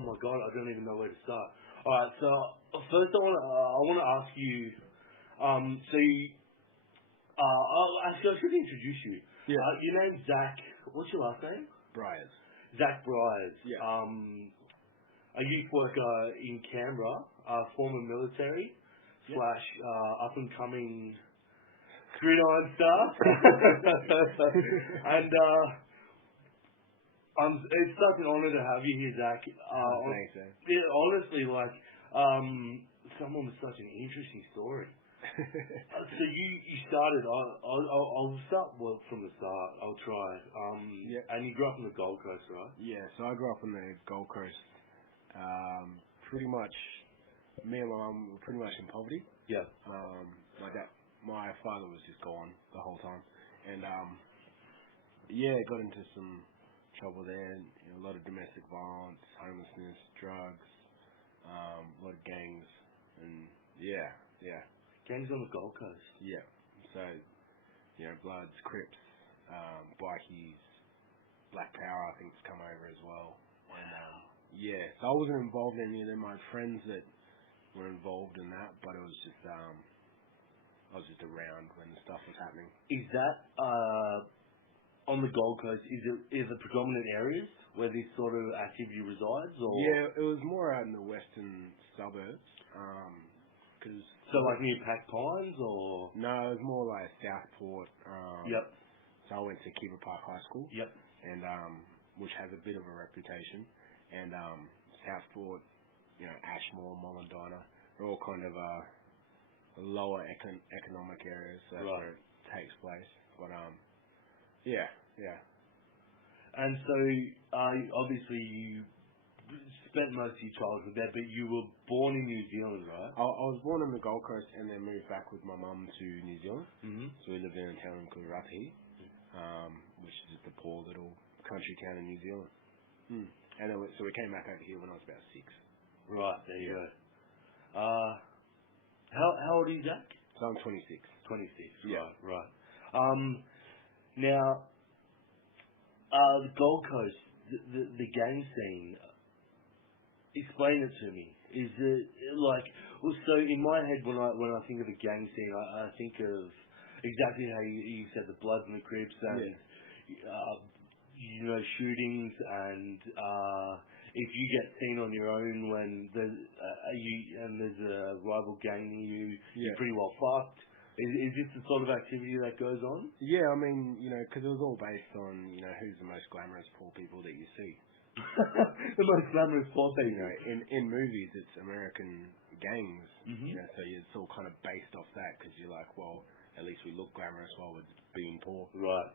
Oh my god, I don't even know where to start. Alright, so first I want to ask you, actually I should introduce you. Yeah. Your name's Zack, what's your last name? Bryers. Zack Bryers. Yeah. A youth worker in Canberra, former military, / up and coming gridiron star. And it's such an honour to have you here, Zack. Thanks, man. Honestly, someone with such an interesting story. So you started. I'll start from the start. I'll try. And you grew up on the Gold Coast, right? Yeah. So I grew up on the Gold Coast. Pretty much, me and my mum were pretty much in poverty. Yeah. My father was just gone the whole time, and got into some trouble there. A lot of domestic violence, homelessness, drugs, a lot of gangs, and yeah. Gangs on the Gold Coast. Yeah. So, Bloods, Crips, Bikies, Black Power, I think, has come over as well. And so I wasn't involved in any of them. I had friends that were involved in that, but it was just I was just around when the stuff was happening. Is that on the Gold Coast? Is it predominant areas where this sort of activity resides? Or? Yeah, it was more out in the western suburbs. So like near Pack Pines or? No, it was more like Southport. Yep. So I went to Keeper Park High School. Yep. And which has a bit of a reputation. And Southport, Ashmore, Mollendina, they're all kind of lower economic areas. So that's where it takes place. But yeah. And so obviously you spent most of your childhood there, but you were born in New Zealand, right? I was born on the Gold Coast and then moved back with my mum to New Zealand. Mm-hmm. So we lived in a town called Ratahi, which is just a poor little country town in New Zealand. And then so we came back over here when I was about 6. Right, there you go. How old are you, Zack? So I'm 26. 26, yeah. Right. Now, the Gold Coast, the gang scene, explain it to me. Is it so in my head when I think of a gang scene, I think of exactly how you said, the Bloods and the Crips and shootings, and if you get seen on your own when there's a rival gang near you, you're pretty well fucked. Is this the sort of activity that goes on? Yeah, I mean, because it was all based on, who's the most glamorous poor people that you see. The most glamorous poor people. In movies, it's American gangs, mm-hmm. So it's all kind of based off that, because you're like, well, at least we look glamorous while we're being poor. Right.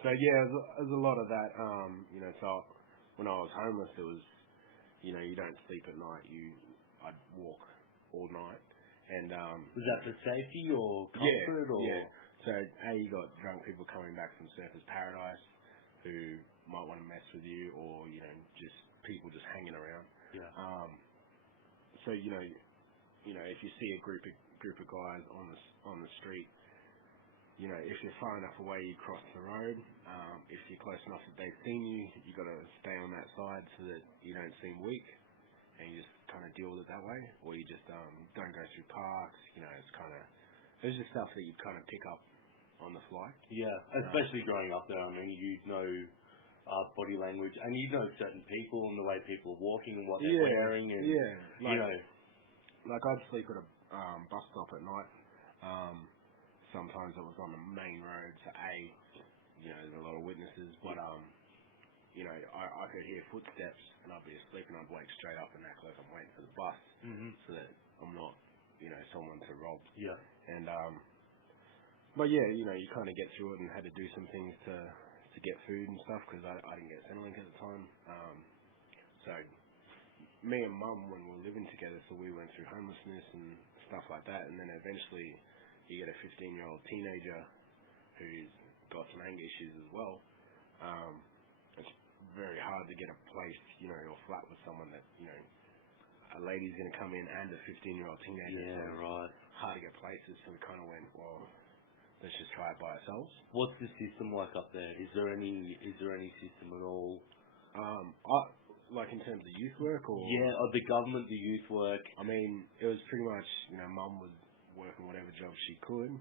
So yeah, there's a lot of that. So when I was homeless, it was, you don't sleep at night. I'd walk all night, and was that for safety or comfort? Yeah. So you got drunk people coming back from Surfers Paradise who might want to mess with you, or just people just hanging around. Yeah. So if you see a group of guys on the street. If you're far enough away, you cross the road. If you're close enough that they've seen you, you got to stay on that side so that you don't seem weak, and you just kind of deal with it that way. Or you just don't go through parks. It's just stuff that you kind of pick up on the fly. Yeah, especially growing up there. I mean, you know body language, and you know certain people and the way people are walking and what they're wearing, and like I'd sleep at a bus stop at night. Sometimes it was on the main road, so there's a lot of witnesses, but I could hear footsteps, and I'd be asleep, and I'd wake straight up and act like I'm waiting for the bus, so that I'm not, someone to rob. Yeah. And but yeah, you kind of get through it, and had to do some things to get food and stuff, because I didn't get Centrelink at the time. So me and Mum, when we were living together, so we went through homelessness and stuff like that, and then eventually you get a 15-year-old teenager who's got some anger issues as well. It's very hard to get a place, or flat with someone that, a lady's going to come in and a 15-year-old teenager. Yeah, so right. Hard to get places, so we kind of went, well, let's just try it by ourselves. What's the system like up there? Is there any system at all? like in terms of youth work or? Yeah, of the government, the youth work. I mean, it was pretty much, Mum was working whatever job she could,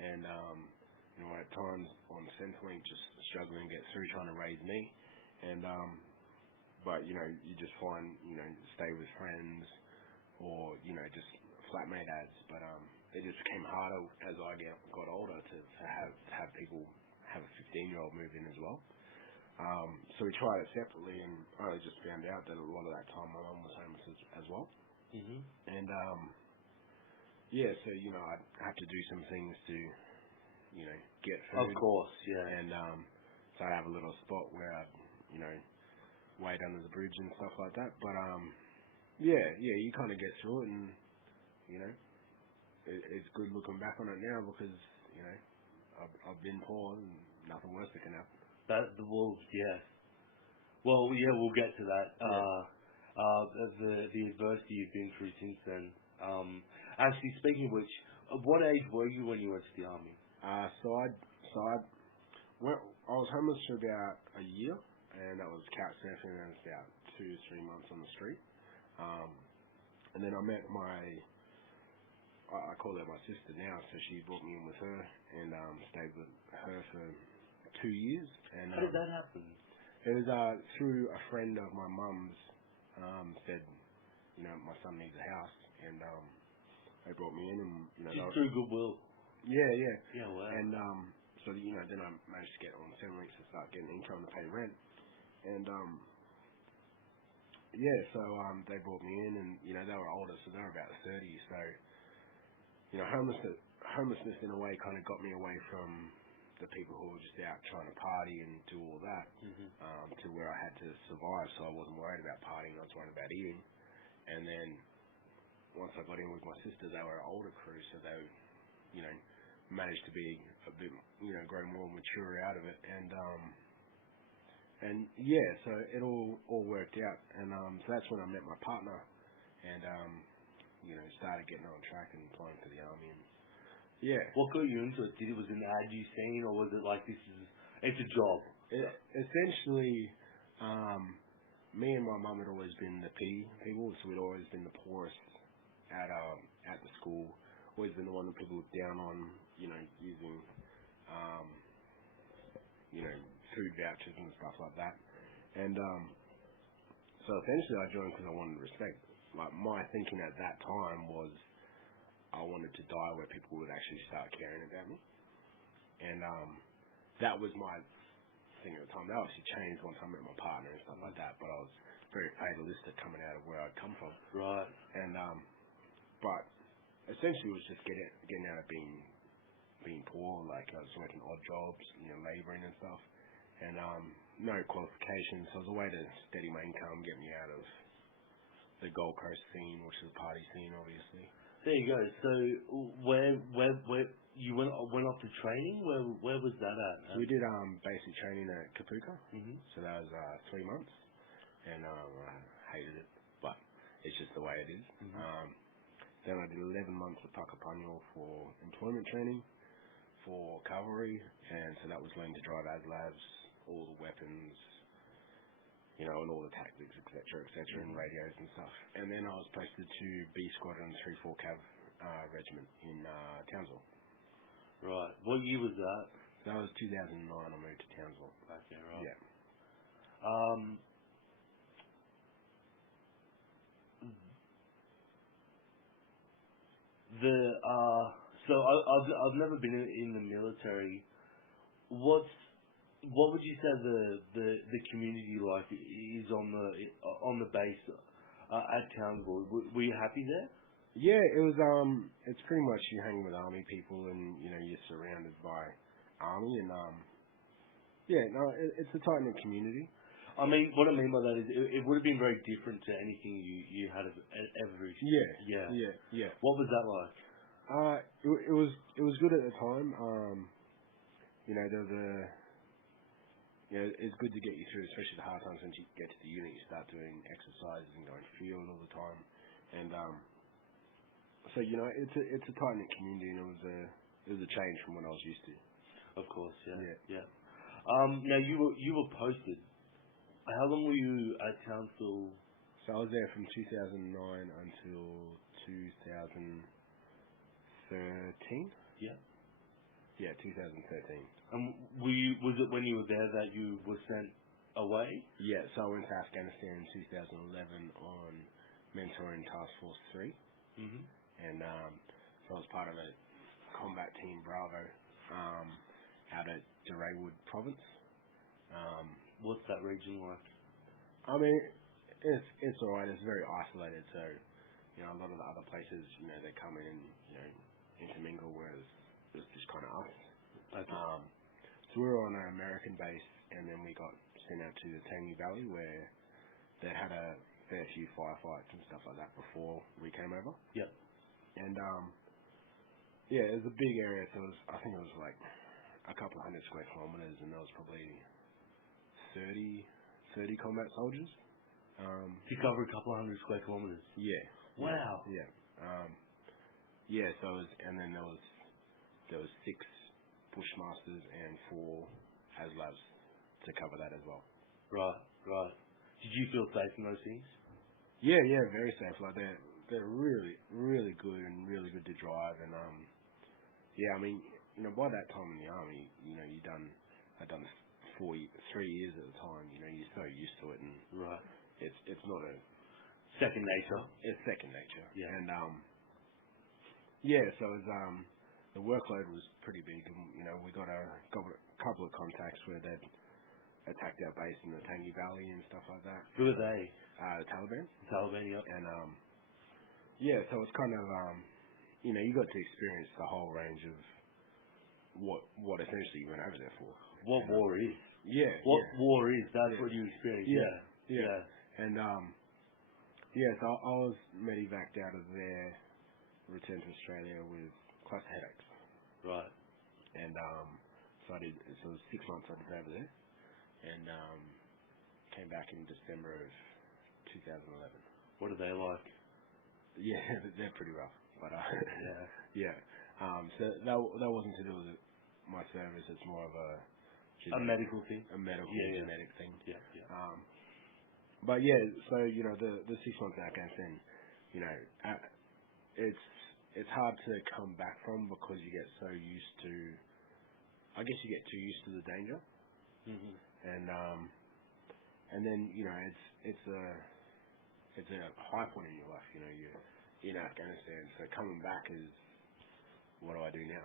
and at times on Centrelink just struggling to get through, trying to raise me, and but you just find stay with friends or just flatmate ads, but it just became harder as I got older to have people have a 15-year-old move in as well. So we tried it separately, and I just found out that a lot of that time my mum was homeless as well. Mhm. And yeah, so I'd have to do some things to get food. Of course, yeah. And so I'd have a little spot where I'd wait under the bridge and stuff like that. But yeah, you kind of get through it, and it's good looking back on it now because I've been poor and nothing worse that can happen. That the wolves, yeah. Well, yeah, we'll get to that. The adversity you've been through since then. Actually, speaking of which, at what age were you when you went to the army? I was homeless for about a year, and that was couch surfing, and it was about 2-3 months on the street. And then I met I call her my sister now, so she brought me in with her and stayed with her for 2 years. And How did that happen? it was through a friend of my mum's. Said, my son needs a house, and they brought me in, and Just through goodwill. Yeah. Yeah, wow. And so then I managed to get on Centrelink to start getting income to pay rent, and yeah, so they brought me in, and they were older, so they were about 30. So homelessness in a way kind of got me away from the people who were just out trying to party and do all that, to where I had to survive. So I wasn't worried about partying, I was worried about eating. And then once I got in with my sisters, they were an older crew, so they managed to be a bit grow more mature out of it. And yeah, so it all worked out. And so that's when I met my partner, and started getting on track and applying for the army. And yeah. What got you into it? Was it an ad you seen, or was it like it's a job? Essentially, me and my mum had always been the P people, so we'd always been the poorest at the school. Always been the one that people looked down on, using food vouchers and stuff like that. And so essentially, I joined because I wanted respect. Like, my thinking at that time was, I wanted to die where people would actually start caring about me. And that was my thing at the time. That obviously changed once I met my partner and stuff like that, but I was very fatalistic coming out of where I'd come from. Right. And but essentially it was just getting out of being poor. Like, I was working odd jobs, labouring and stuff, and no qualifications. So it was a way to steady my income, get me out of the Gold Coast scene, which is a party scene, obviously. There you go. So where you went off to training? Where was that at? So we did basic training at Kapuka. Mhm. So that was 3 months, and I hated it, but it's just the way it is. Then I did 11 months at Puckapunyal for employment training for cavalry, and so that was learning to drive ASLABs, all the weapons, and all the tactics, etc., and radios and stuff. And then I was posted to B Squadron 3-4 Cav Regiment in Townsville. Right. What year was that? That was 2009. I moved to Townsville. Okay, right. Yeah. So I've never been in the military. What would you say the community life is on the base at Townsville? Were you happy there? Yeah, it was. It's pretty much you hang with army people, and you're surrounded by army, and yeah, no, it's a tight knit community. I mean, what I mean by that is it would have been very different to anything you had ever experienced. Yeah. What was that like? It was good at the time. There was it's good to get you through, especially the hard times. Once you get to the unit, you start doing exercises and going field all the time, and so it's a tight knit community, and it was a change from what I was used to. Of course, yeah. Yeah. Now you were posted. How long were you at Townsville? So I was there from 2009 until 2013. Yeah. Yeah, 2013. Was it when you were there that you were sent away? Yeah, so I went to Afghanistan in 2011 on mentoring Task Force 3. Mhm. And so I was part of a combat team Bravo out at Duraywood province. What's that region like? I mean, it's alright. It's very isolated. So, you know, a lot of the other places, you know, they come in and, you know, intermingle, whereas it's just kind of us. Okay. So we were on an American base, and then we got sent out to the Tangi Valley, where they had a fair few firefights and stuff like that before we came over. Yep. And yeah, it was a big area. So I think it was like a couple of 100 square kilometers, and there was probably 30 combat soldiers. You cover a couple of 100 square kilometers. Yeah. Wow. Yeah. Yeah. So it was, and then there was 6 Bushmasters and 4 ASLABs to cover that as well. Right. Right. Did you feel safe in those things? Yeah. Yeah. Very safe. Like they're really, really good and really good to drive. And yeah. I mean, you know, by that time in the army, you know, I'd done 3 years at the time. You know, you're so used to it, and Right. it's not a Second nature. It's second nature. Yeah. And yeah, so it was, the workload was pretty big, and you know, we got a couple of contacts where they'd attacked our base in the Tangi Valley and stuff like that. Who are they? The Taliban. Taliban, yep. And yeah, so it's kind of you know, you got to experience the whole range of what essentially you went over there for. What war is? Yeah. What war is? That's what you experienced. Yeah. And yeah, so I was medevaced out of there, returned to Australia with cluster headaches. Right. And so it was 6 months I was over there, and came back in December of 2011. What are they like? Yeah, they're pretty rough, but Yeah. yeah. So that wasn't to do with my service. It's more of a medical thing. A medical genetic thing. Yeah. Yeah. But yeah, so you know, the 6 months in Afghanistan, you know, it's hard to come back from because you get so used to, I guess you get too used to the danger. Mhm. And then you know, it's a high point in your life. You know, you're in Afghanistan, so coming back is, what do I do now?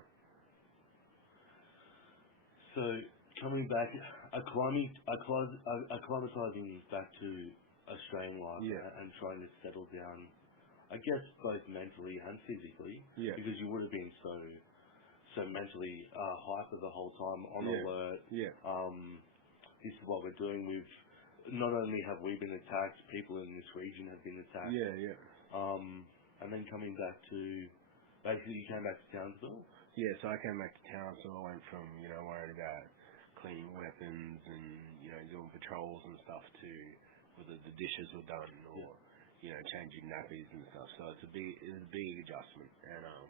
So coming back, acclimatizing back to Australian life and trying to settle down, I guess both mentally and physically, because you would have been so mentally hyper the whole time, on alert. Yeah. This is what we're doing. Not only have we been attacked, people in this region have been attacked. Yeah. And then coming back to, basically you came back to Townsville? Yeah, so I came back to town, so I went from, you know, worried about cleaning weapons and, you know, doing patrols and stuff to whether the dishes were done or, you know, changing nappies and stuff. So it was a big adjustment, and a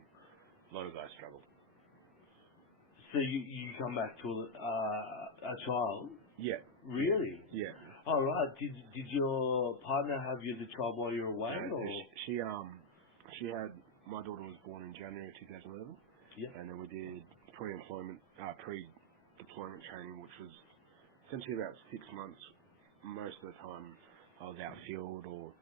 lot of guys struggled. So you come back to a child? Yeah. Really? Yeah. All right. Did your partner have you the child while you were away? No, or? she had, my daughter was born in January 2011. Yeah. And then we did pre-deployment training, which was essentially about 6 months. Most of the time I was outfield or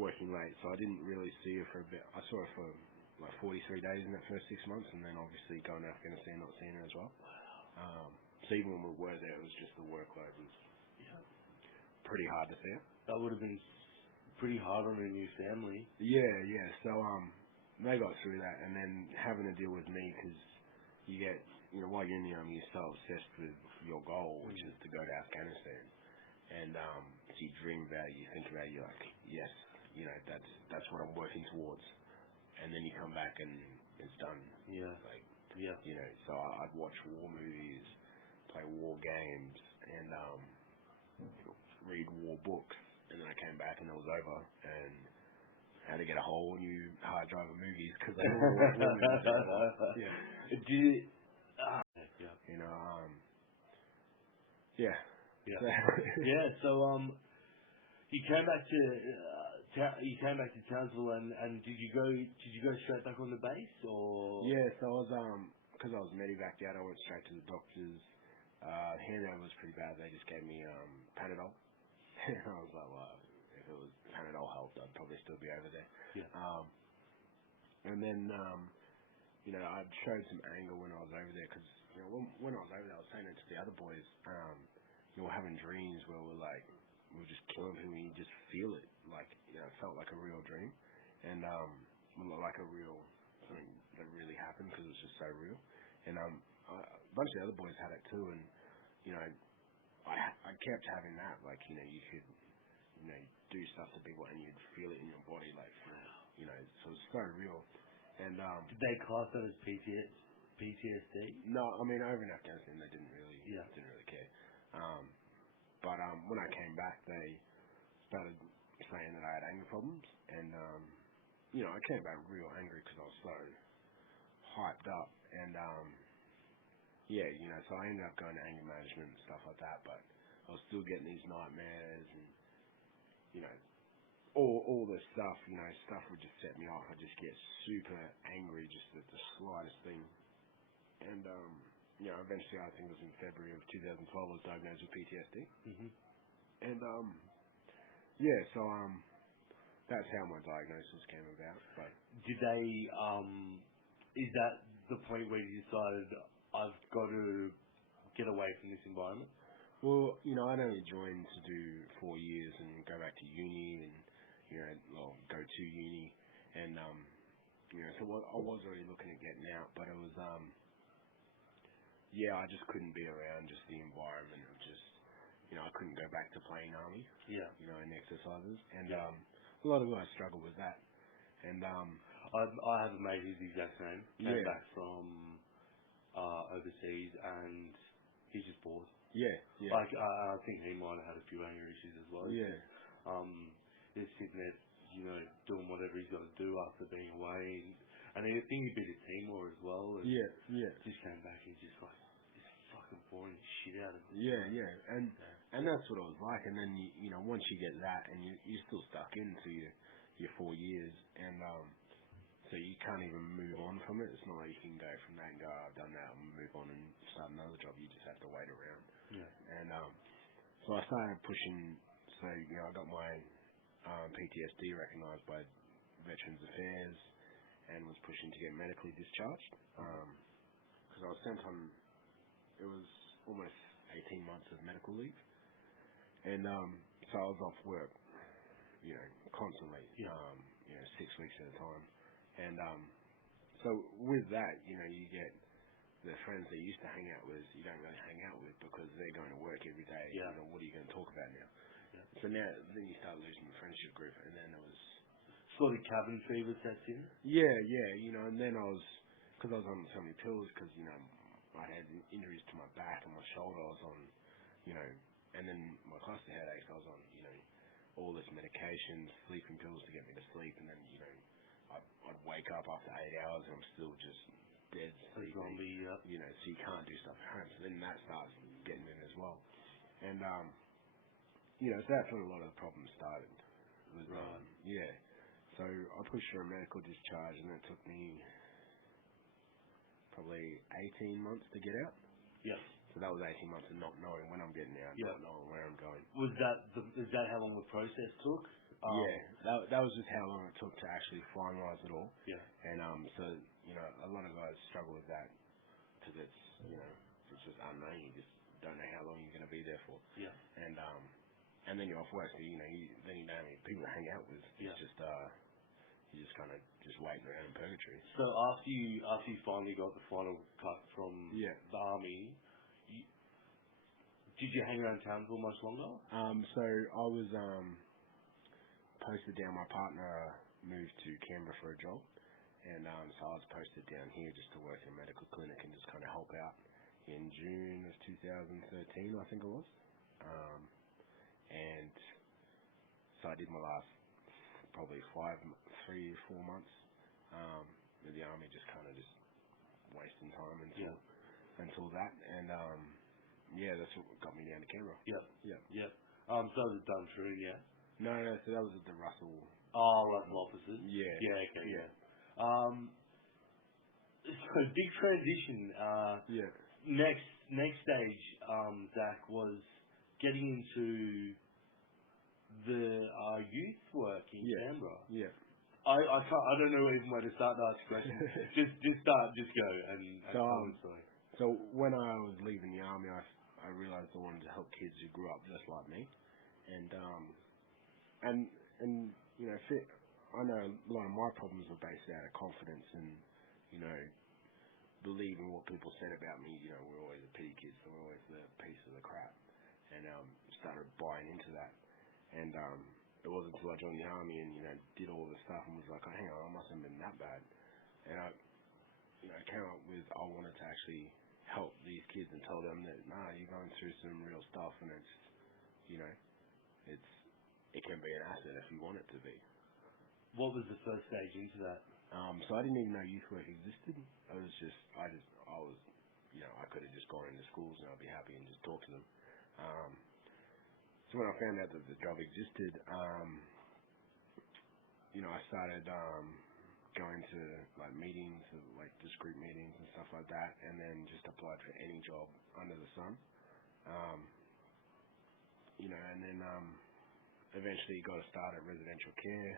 working late, so I didn't really see her for a bit. I saw her for like 43 days in that first 6 months, and then obviously going to Afghanistan, not seeing her as well. So even when we were there, it was just the workload was pretty hard to see her. That would have been pretty hard on a new family. Yeah. So they got through that, and then having to deal with me because you get, you know, while you're in the army, you're so obsessed with your goal, which is to go to Afghanistan, and so you dream about it, you think about it, you're like, yes, you know, that's what I'm working towards, and then you come back and it's done. Yeah. Like, you know, so I'd watch war movies, play war games, and read war books, and then I came back and it was over, and had to get a whole new hard drive of movies because they all were movies anymore. Yeah. Did You know, yeah. Yeah. So, Yeah. So you came back to Townsville, and did you go straight back on the base, or? yeah, so I was because I was medevaced out, I went straight to the doctors. Handover was pretty bad. They just gave me Panadol. And I was like, well, if it was Panadol helped, I'd probably still be over there. Yeah. And then I showed some anger when I was over there because when I was over there, I was saying it to the other boys. We're having dreams where we're just killing people, and you just feel it. It felt like a real dream, and like a real something that really happened because it was just so real. And a bunch of the other boys had it too, and I kept having that. You could do stuff to people, and you'd feel it in your body, so it's so real. And did they class that as PTSD? no, I mean over in Afghanistan they didn't really care. But when I came back, they started saying that I had anger problems, and I came back real angry because I was so hyped up, and so I ended up going to anger management and stuff like that, but I was still getting these nightmares, and all this stuff, stuff would just set me off. I'd just get super angry just at the slightest thing, and eventually I think it was in February of 2012 I was diagnosed with PTSD. Mm-hmm. And that's how my diagnosis came about. But Did they? Is that the point where you decided I've got to get away from this environment? well, I'd only joined to do 4 years and go back to uni and go to uni, and so I was already looking at getting out, but it was I just couldn't be around just the environment of just I couldn't go back to playing army. Yeah. In exercises, and Yeah. a lot of guys struggle with that, and I have a mate who's the exact same. Came Yeah. back from overseas, and he's just bored. yeah. I think he might have had a few anger issues as well. Yeah. He's sitting there, doing whatever he's got to do after being away, and I think he beat his team more as well. And Yeah. just came back and just it's fucking boring shit out of it. Yeah. And that's what it was like. And then once you get that, and you're still stuck into your 4 years, and so you can't even move on from it. It's not like you can go from that and go, I've done that, and move on and start another job. You just have to wait around. Yeah. And so I started pushing. So I got my PTSD recognised by Veterans Affairs, and was pushing to get medically discharged because I was sent on. It was almost 18 months of medical leave, and so I was off work, constantly, Yeah. 6 weeks at a time, and so with that, you get the friends that you used to hang out with, you don't really hang out with because they're going to work every day. Yeah. What are you going to talk about now? Yeah. So then you start losing the friendship group, and then it was Sort of cabin fever sets in. yeah, and then because I was on so many pills, because I had injuries to my back and my shoulder. I was on, and then my cluster headaches. I was on, all this medication, sleeping pills to get me to sleep, and then I'd wake up after 8 hours and I'm still just dead sleepy. Zombie. So you can't do stuff at home. So then that starts getting in as well, and so that's when a lot of the problems started. Was, Right. So I pushed for a medical discharge, and it took me probably 18 months to get out. Yeah. So that was 18 months of not knowing when I'm getting out, Yeah. not knowing where I'm going. Is that how long the process took? That was just how long it took to actually finalise it all. Yeah. And so a lot of guys struggle with that because it's just unknown. You just don't know how long you're going to be there for. Yeah. And then you're off work, so then you don't have any people to hang out with. Yeah. It's just you're just kind of just waiting around in purgatory. So after you finally got the final cut from the army, did you hang around Townsville much longer? So I was posted down. My partner moved to Canberra for a job, and so I was posted down here just to work in a medical clinic and just kind of help out in June of 2013, I think it was. And so I did my last probably 3 or 4 months with the army, just kind of just wasting time until that. And that's what got me down to Canberra. Yep. Yep. Yep. So it was done through, yeah. No, so that was at the Russell. Oh, Russell offices. Yeah. Yeah. Okay. Yeah. Yeah. So big transition. Yeah. Next stage, Zach, was getting into the youth work in Canberra. Yeah. I can't. I don't know even where to start to ask questions. just start. Just go and So, tell the story. So when I was leaving the army, I realized I wanted to help kids who grew up just like me, and you know, I know a lot of my problems were based out of confidence and, you know, believing what people said about me. You know, we're always the pity kids, so we're always the piece of the crap, and started buying into that. And it wasn't until I joined the army and, you know, did all this stuff and was like, oh, hang on, I mustn't have been that bad. And I, you know, came up with I wanted to actually help these kids and tell them that, nah, you're going through some real stuff, and it's, you know, it can be an asset if you want it to be. What was the first stage into that? So I didn't even know youth work existed. I was, you know, I could have just gone into schools and I'd be happy and just talk to them. So when I found out that the job existed, you know, I started going to like meetings, like just group meetings and stuff like that, and then just applied for any job under the sun. You know, and then eventually got a start at residential care.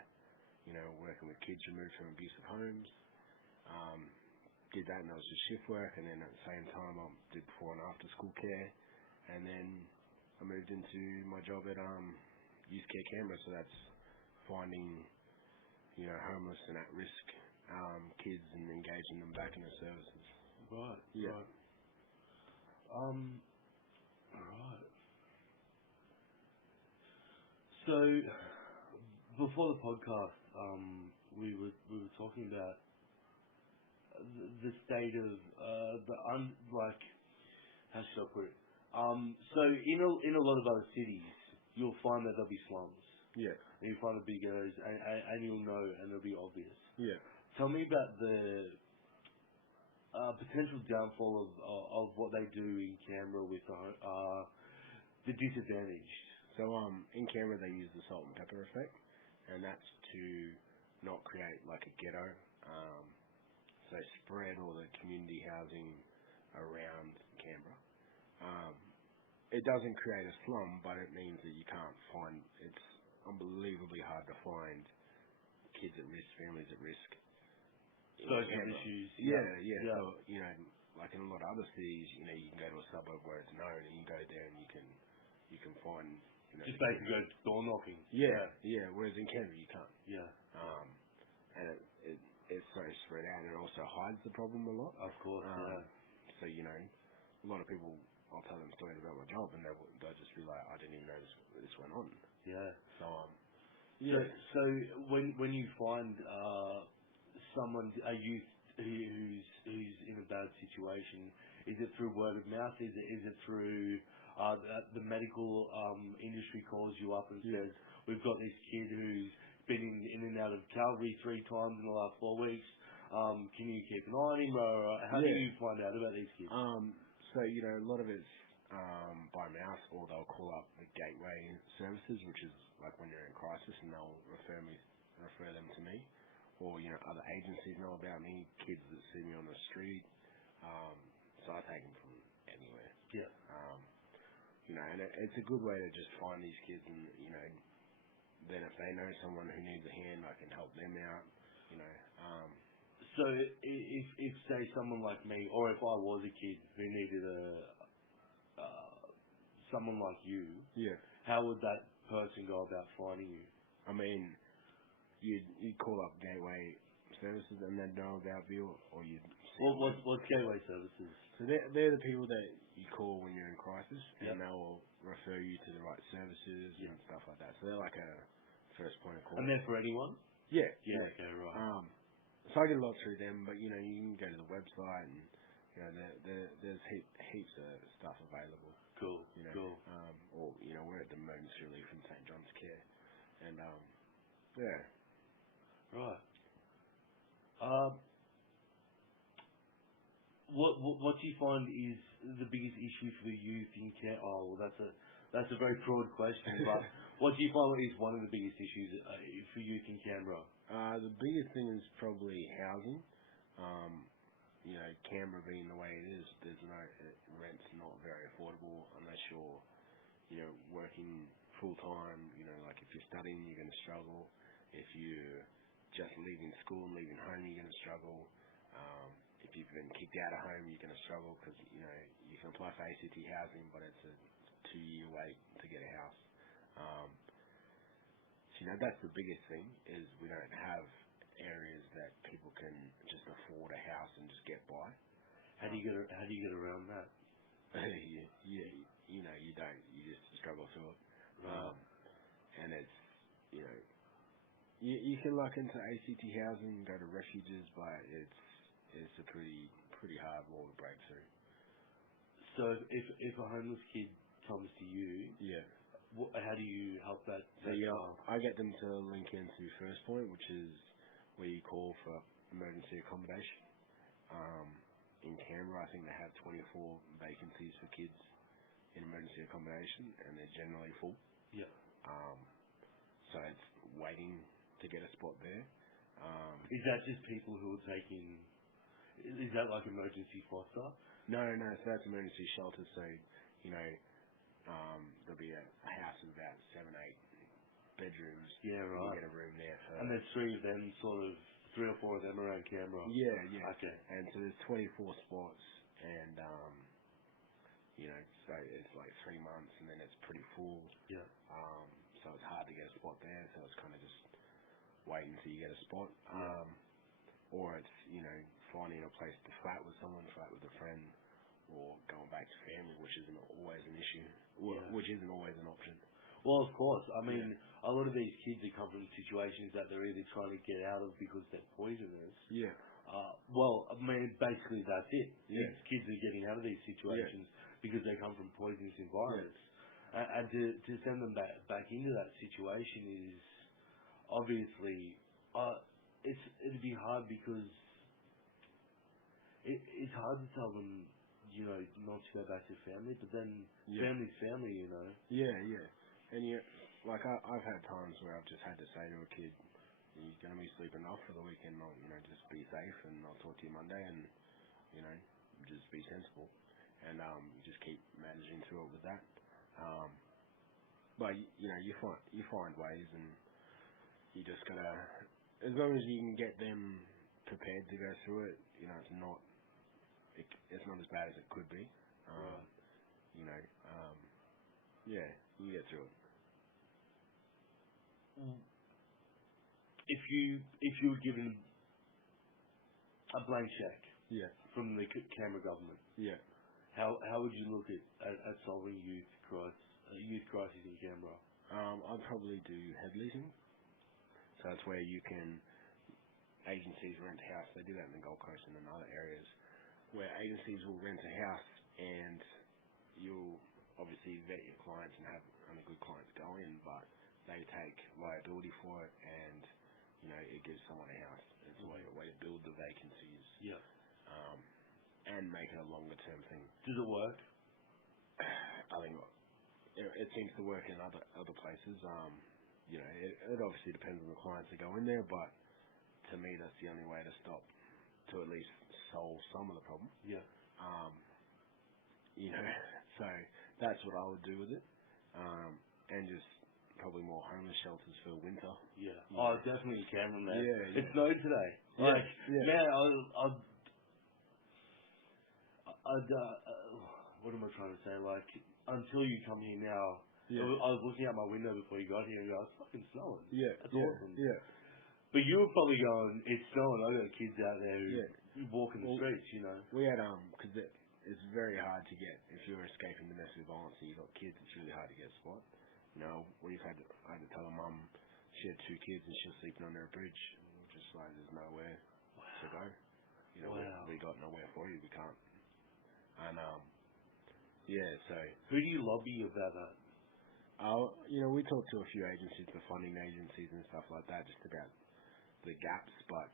You know, working with kids removed from abusive homes. Did that, and that was just shift work, and then at the same time I did before and after school care, and then I moved into my job at Youth Care Canberra, so that's finding, you know, homeless and at-risk kids and engaging them back in the services. Right. Yeah. Right. Right. So before the podcast, we were talking about the state of like, how should I put it? So in a lot of other cities, you'll find that there'll be slums. Yeah. And you find the big areas, and you'll know, and it'll be obvious. Yeah. Tell me about the potential downfall of what they do in Canberra with the disadvantaged. So in Canberra they use the salt and pepper effect, and that's to not create like a ghetto. So spread all the community housing around Canberra. It doesn't create a slum, but it means that you can't find. It's unbelievably hard to find kids at risk, families at risk. Social issues. Yeah. So, you know, like in a lot of other cities, you know, you can go to a suburb where it's known, and you can go there and you can find, you know, just basically go door knocking. Yeah. Whereas in Canberra you can't. Yeah. And it's so spread out, and it also hides the problem a lot. Of course. So, you know, a lot of people, I'll tell them stories about my job, and they'll just be like, I didn't even know this went on. Yeah. So, So when you find someone, a youth who's in a bad situation, is it through word of mouth? Is it through the medical industry calls you up and says, we've got this kid who's been in and out of Calgary 3 times in the last 4 weeks. Can you keep an eye on him? Or how do you find out about these kids? So, you know, a lot of it's by mouth, or they'll call up the gateway services, which is like when you're in crisis, and they'll refer them to me. Or, you know, other agencies know about me, kids that see me on the street. So I take them from anywhere. Yeah. You know, and it's a good way to just find these kids, and, you know, then if they know someone who needs a hand, I can help them out, you know. So if say someone like me, or if I was a kid who needed someone like you, how would that person go about finding you? I mean, you'd call up Gateway Services and they'd know about you, or you'd... What's Gateway Services? So they're the people that you call when you're in crisis, and they'll refer you to the right services and stuff like that. So they're like a first point of call. And they're for anyone? Yeah. Okay, right. So I get a lot through them, but, you know, you can go to the website and, you know, there's heaps of stuff available. Cool, you know, cool. Or, you know, we're at the emergency relief from St. John's Care. And, Right. what do you find is the biggest issue for the youth in Canberra? Oh, well, that's a very broad question, but what do you find is one of the biggest issues for youth in Canberra? The biggest thing is probably housing. Canberra being the way it is, rent's not very affordable unless you're, working full time. Like if you're studying, you're going to struggle. If you're just leaving school and leaving home, you're going to struggle. If you've been kicked out of home, you're going to struggle because, you can apply for ACT housing, but it's a 2-year wait to get a house. That's the biggest thing is we don't have areas that people can just afford a house and just get by. How do you get around that? You don't. You just struggle through it. Right. And it's, you can look into ACT housing, go to refuges, but it's a pretty hard wall to break through. So if a homeless kid comes to you, yeah, how do you help that? So I get them to link into First Point, which is where you call for emergency accommodation. In Canberra, I think they have 24 vacancies for kids in emergency accommodation, and they're generally full. Yeah. So it's waiting to get a spot there. Is that just people who are taking? Is that like emergency foster? No. So that's emergency shelter. So there'll be a house of about 7, 8 bedrooms. Yeah, right. You get a room there for. And there's 3 of them, 3 or 4 of them around Canberra. Yeah. Okay. And so there's 24 spots, and so it's like 3 months, and then it's pretty full. Yeah. So it's hard to get a spot there. So it's kind of just waiting until you get a spot. Or it's finding a place to flat with someone, flat with a friend, or going back to family, which isn't always an issue, which isn't always an option. Well, of course. I mean, a lot of these kids that come from situations that they're either trying to get out of because they're poisonous. Yeah. Well, I mean, basically that's it. Yeah. These kids are getting out of these situations because they come from poisonous environments. And to send them back into that situation is obviously, it'd be hard because it's hard to tell them, not to go back to family, but then family's family, Yeah. And I've had times where I've just had to say to a kid, "You're going to be sleeping off for the weekend. Just be safe, and I'll talk to you Monday, and just be sensible." And you just keep managing through it with that. But you find ways, and you just gotta, as long as you can get them prepared to go through it. It's not as bad as it could be. You get through it. If you were given a blank check from the Canberra government, how would you look at solving youth crisis in Canberra? I'd probably do head leasing. So that's where agencies rent a house. They do that in the Gold Coast and in other areas where agencies will rent a house, and you'll obviously vet your clients and have only good clients go in, but they take liability for it, and it gives someone a house. It's a way to build the vacancies. Yeah. And make it a longer term thing. Does it work? I think it seems to work in other places. It obviously depends on the clients that go in there, but to me that's the only way to at least solve some of the problem. Yeah. So that's what I would do with it. And just probably more homeless shelters for winter. Yeah. Oh, definitely Cameron, man. Yeah. It snowed today. Man, what am I trying to say? Until you come here now, I was looking out my window before you got here and go, it's fucking snowing. Yeah. That's awesome. Yeah. But you were probably going, it's snowing. I got kids out there who walk in the streets, We had, because it's very hard to get, if you're escaping domestic violence and you've got kids, it's really hard to get a spot. I had to tell a mum she had 2 kids and she was sleeping under a bridge. And we're just like, there's nowhere to go. We got nowhere for you. We can't. And, so. Who do you lobby about that? We talked to a few agencies, the funding agencies and stuff like that, just about the gaps, but,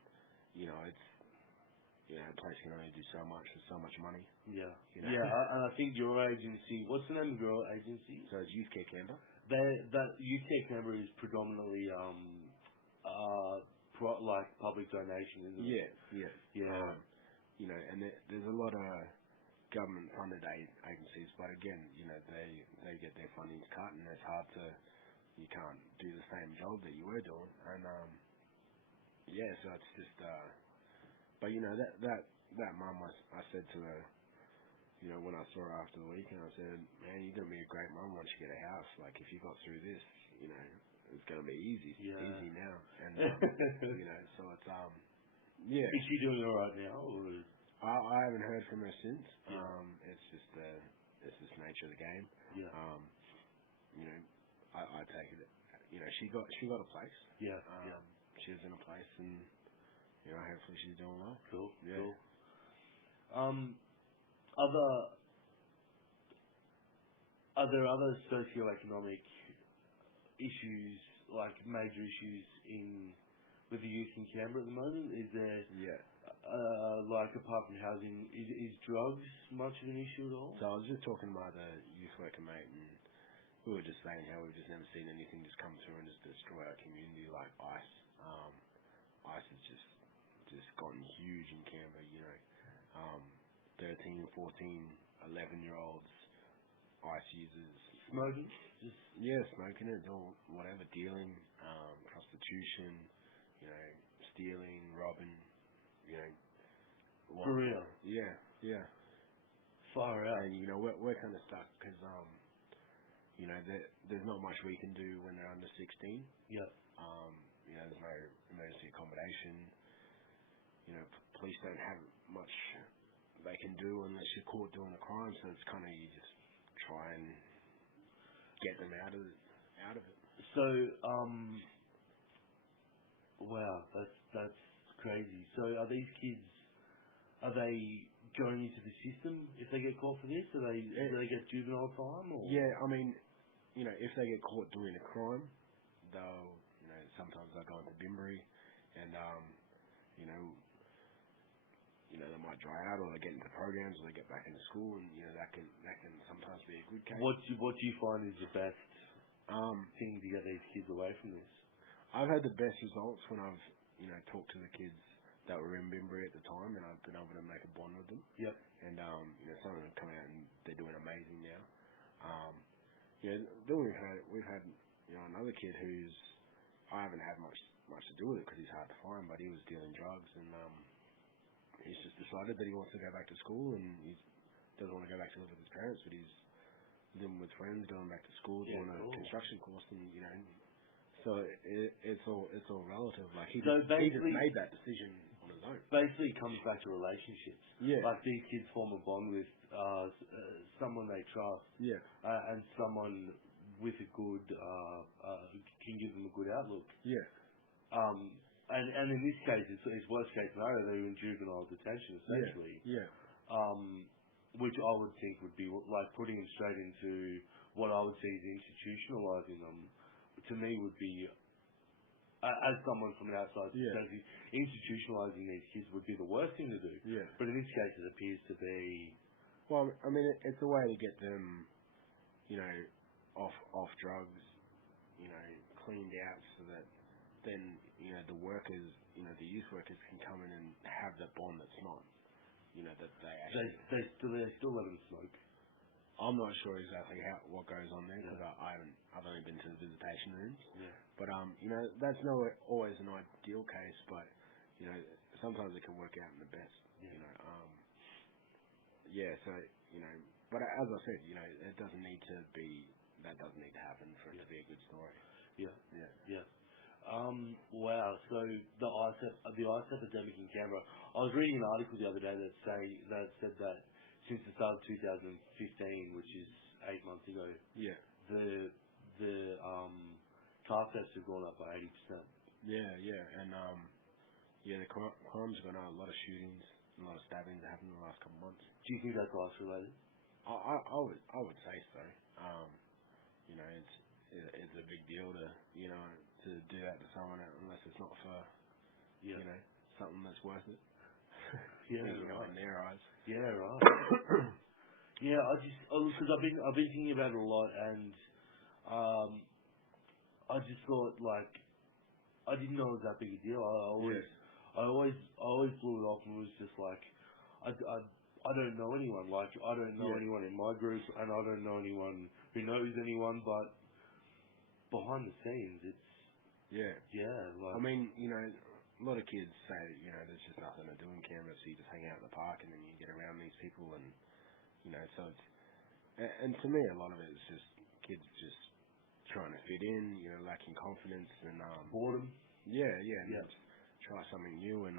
you know, a place can only do so much with so much money. Yeah. You know. Yeah, and I think your agency, what's the name of your agency? So it's Youth Care Canberra. That UK Canberra is predominantly like public donation, isn't it? Yeah. Yeah. You know, and there's a lot of government-funded agencies, but again, you know, they get their funding cut, and it's hard to, you can't do the same job that you were doing, and yeah, so it's just, but you know, that mum, I said to her, you know, when I saw her after the weekend, I said, man, you're gonna be a great mum once you get a house. Like, if you got through this, you know, it's gonna be easy now, and you know, so it's yeah. Is she doing all right now, or? I haven't heard from her since. Yeah. It's just the nature of the game. Yeah. You know, I take it. You know, she got a place. Yeah. She was in a place, and you know, hopefully she's doing well. Cool. Yeah. Cool. Are there other socioeconomic issues, like major issues with the youth in Canberra at the moment? Is there, Yeah. like apart from housing, is drugs much of an issue at all? So I was just talking about the youth worker mate, and we were just saying how we've just never seen anything just come through and just destroy our community like ice. Ice has just gotten huge in Canberra. You know, 13, 14, 11-year-olds, ice users. Smoking? Smoking it, or whatever, dealing, prostitution, you know, stealing, robbing, you know. For real? Yeah. Far out. And, you know, we're kind of stuck because, you know, there's not much we can do when they're under 16. Yeah. You know, there's no emergency accommodation. You know, police don't have much they can do unless you're caught doing a crime, so it's kind of, you just try and get them out of it. So, wow, that's crazy. So are these kids, are they going into the system if they get caught for this? Do they get juvenile time? Or? Yeah, I mean, you know, if they get caught doing a crime, they'll, you know, sometimes they'll go into Bimbury, and, you know, they might dry out, or they get into programs, or they get back into school, and, you know, that can sometimes be a good case. What do you find is the best thing to get these kids away from this? I've had the best results when I've, you know, talked to the kids that were in Bimbury at the time, and I've been able to make a bond with them. Yep. And, you know, some of them come out and they're doing amazing now. You know, then we've had, you know, another kid who's, I haven't had much to do with it because he's hard to find, but he was dealing drugs, and he's just decided that he wants to go back to school, and he doesn't want to go back to live with his parents, but he's living with friends, going back to school, doing a construction course, and, you know, so it's all relative. Like, he just made that decision on his own. Basically, it comes back to relationships. Yeah. Like, these kids form a bond with someone they trust. Yeah. And someone with a good can give them a good outlook. Yeah. And in this case, it's worst case scenario. They're in juvenile detention essentially. Yeah. Which I would think would be like putting them straight into what I would see as institutionalizing them. To me, would be as someone from an outside perspective, institutionalizing these kids would be the worst thing to do. Yeah. But in this case, it appears to be. Well, I mean, it's a way to get them, you know, off drugs, you know, cleaned out, so that then, you know, the workers, you know, the youth workers can come in and have that bond that's not, you know, that they actually. They still let them smoke. I'm not sure exactly what goes on there because I've only been to the visitation rooms. Yeah. But you know, that's not always an ideal case, but you know, sometimes it can work out in the best. Yeah. You know, so you know, but as I said, you know, that doesn't need to happen for it to be a good story. Yeah. Wow. So the ice epidemic in Canberra. I was reading an article the other day that said that since the start of 2015, which is 8 months ago, the car thefts have gone up by 80%. Yeah, and the crime's gone up. A lot of shootings, a lot of stabbings that happened in the last couple of months. Do you think that's ice related? I would say so. You know, it's a big deal to do that to someone unless it's not for you know, something that's worth it. Yeah, you know, right. in their eyes. Yeah, right. Yeah, because I've been thinking about it a lot, and I just thought like I didn't know it was that big a deal. I always blew it off and was just like I don't know anyone. Like I don't know anyone in my group, and I don't know anyone who knows anyone. But behind the scenes, it's like I mean, you know, a lot of kids say, you know, there's just nothing to do in Canberra, so you just hang out in the park and then you get around these people, and you know, so it's and to me, a lot of it is just kids just trying to fit in, you know, lacking confidence and boredom. and just try something new, and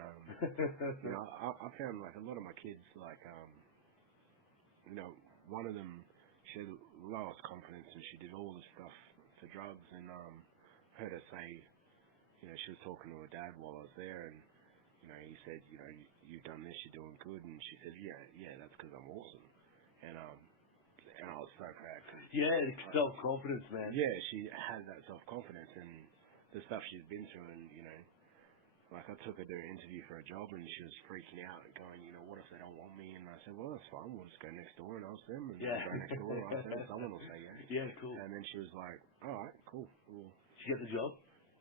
you know, I found like a lot of my kids, like you know, one of them, she had lowest confidence and she did all this stuff for drugs, and heard her say, you know, she was talking to her dad while I was there, and you know, he said, you know, you've done this, you're doing good, and she said, yeah, that's because I'm awesome, and I was so proud. Self-confidence, man. Yeah, she has that self-confidence, and the stuff she's been through, and you know, like I took her to an interview for a job, and she was freaking out and going, you know, what if they don't want me? And I said, well, that's fine, we'll just go next door and ask them, and we'll go next door and ask them, someone will say yeah. Yeah, cool. And then she was like, all right, cool. Well, Did you get the job?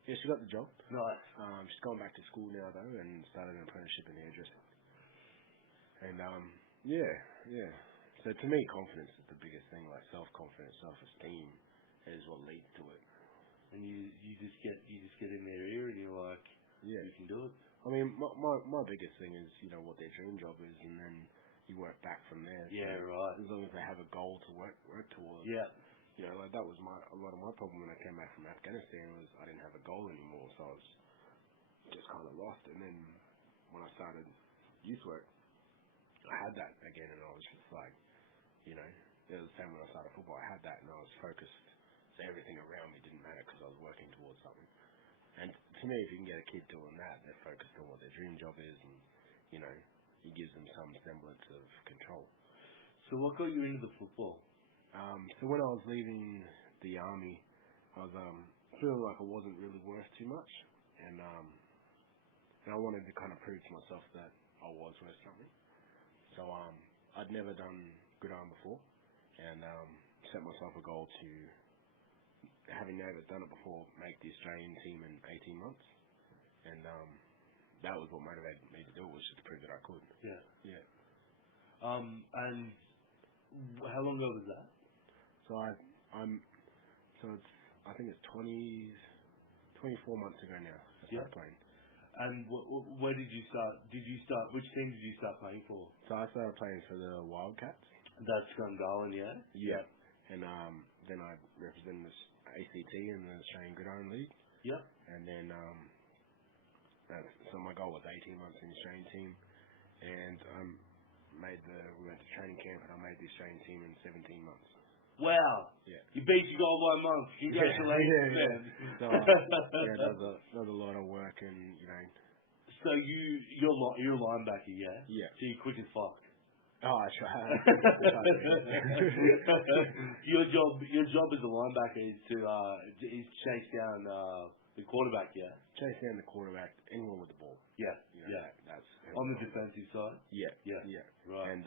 yeah, she got the job. Nice. She's gone back to school now though, and started an apprenticeship in hairdressing. And yeah. So to me, confidence is the biggest thing. Like self-confidence, self-esteem is what leads to it. And you just get in their ear, and you're like, Yeah, you can do it. I mean, my biggest thing is, you know, what their dream job is, and then you work back from there. Yeah, so right. As long as they have a goal to work towards. Yeah. You know, like that was a lot of my problem when I came back from Afghanistan was I didn't have a goal anymore, so I was just kind of lost. And then when I started youth work, I had that again, and I was just like, you know, it was the same when I started football. I had that, and I was focused. So everything around me didn't matter because I was working towards something. And to me, if you can get a kid doing that, they're focused on what their dream job is, and you know, it gives them some semblance of control. So what got you into the football? So when I was leaving the army, I was feeling like I wasn't really worth too much, and I wanted to kind of prove to myself that I was worth something. So I'd never done gridiron before, and set myself a goal to, having never done it before, make the Australian team in 18 months, and that was what motivated me to do it, was just to prove that I could. Yeah. Yeah. And how long ago was that? So I think it's 24 months ago now I started playing. And where did you start? Which team did you start playing for? So I started playing for the Wildcats. That's Gungahlin, yeah? Yeah. And then I represented the ACT in the Australian Gridiron League. Yep. And then so my goal was 18 months in the Australian team, and we went to training camp, and I made the Australian team in 17 months. Wow. Yeah. You beat your goal by a month. Congratulations, man. So, that was a lot of work, and you know. So you're a linebacker, yeah? Yeah. So you're quick as fuck. Oh, I try. Your job as a linebacker is to chase down the quarterback, yeah? Chase down the quarterback, anyone with the ball. Yeah. You know, that's on the defensive side. Yeah. Right. And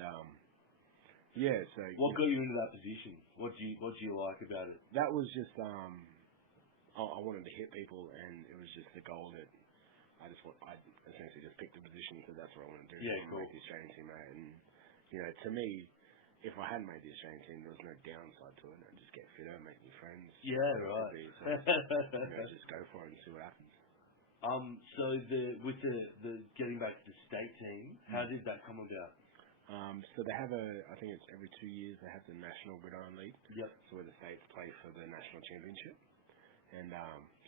so what got you into that position? What do you like about it? That was just I wanted to hit people, and it was just the goal that I essentially just picked a position, so that's what I want to do. Yeah, cool. Make the Australian team out, and you know, to me, if I hadn't made the Australian team, there was no downside to it. I'd just get fitter, make new friends. Yeah, right. So you know, just go for it and see what happens. So with the getting back to the state team, how did that come about? So they have I think it's every 2 years they have the National Gridiron League. Yep. So where the states play for the national championship. And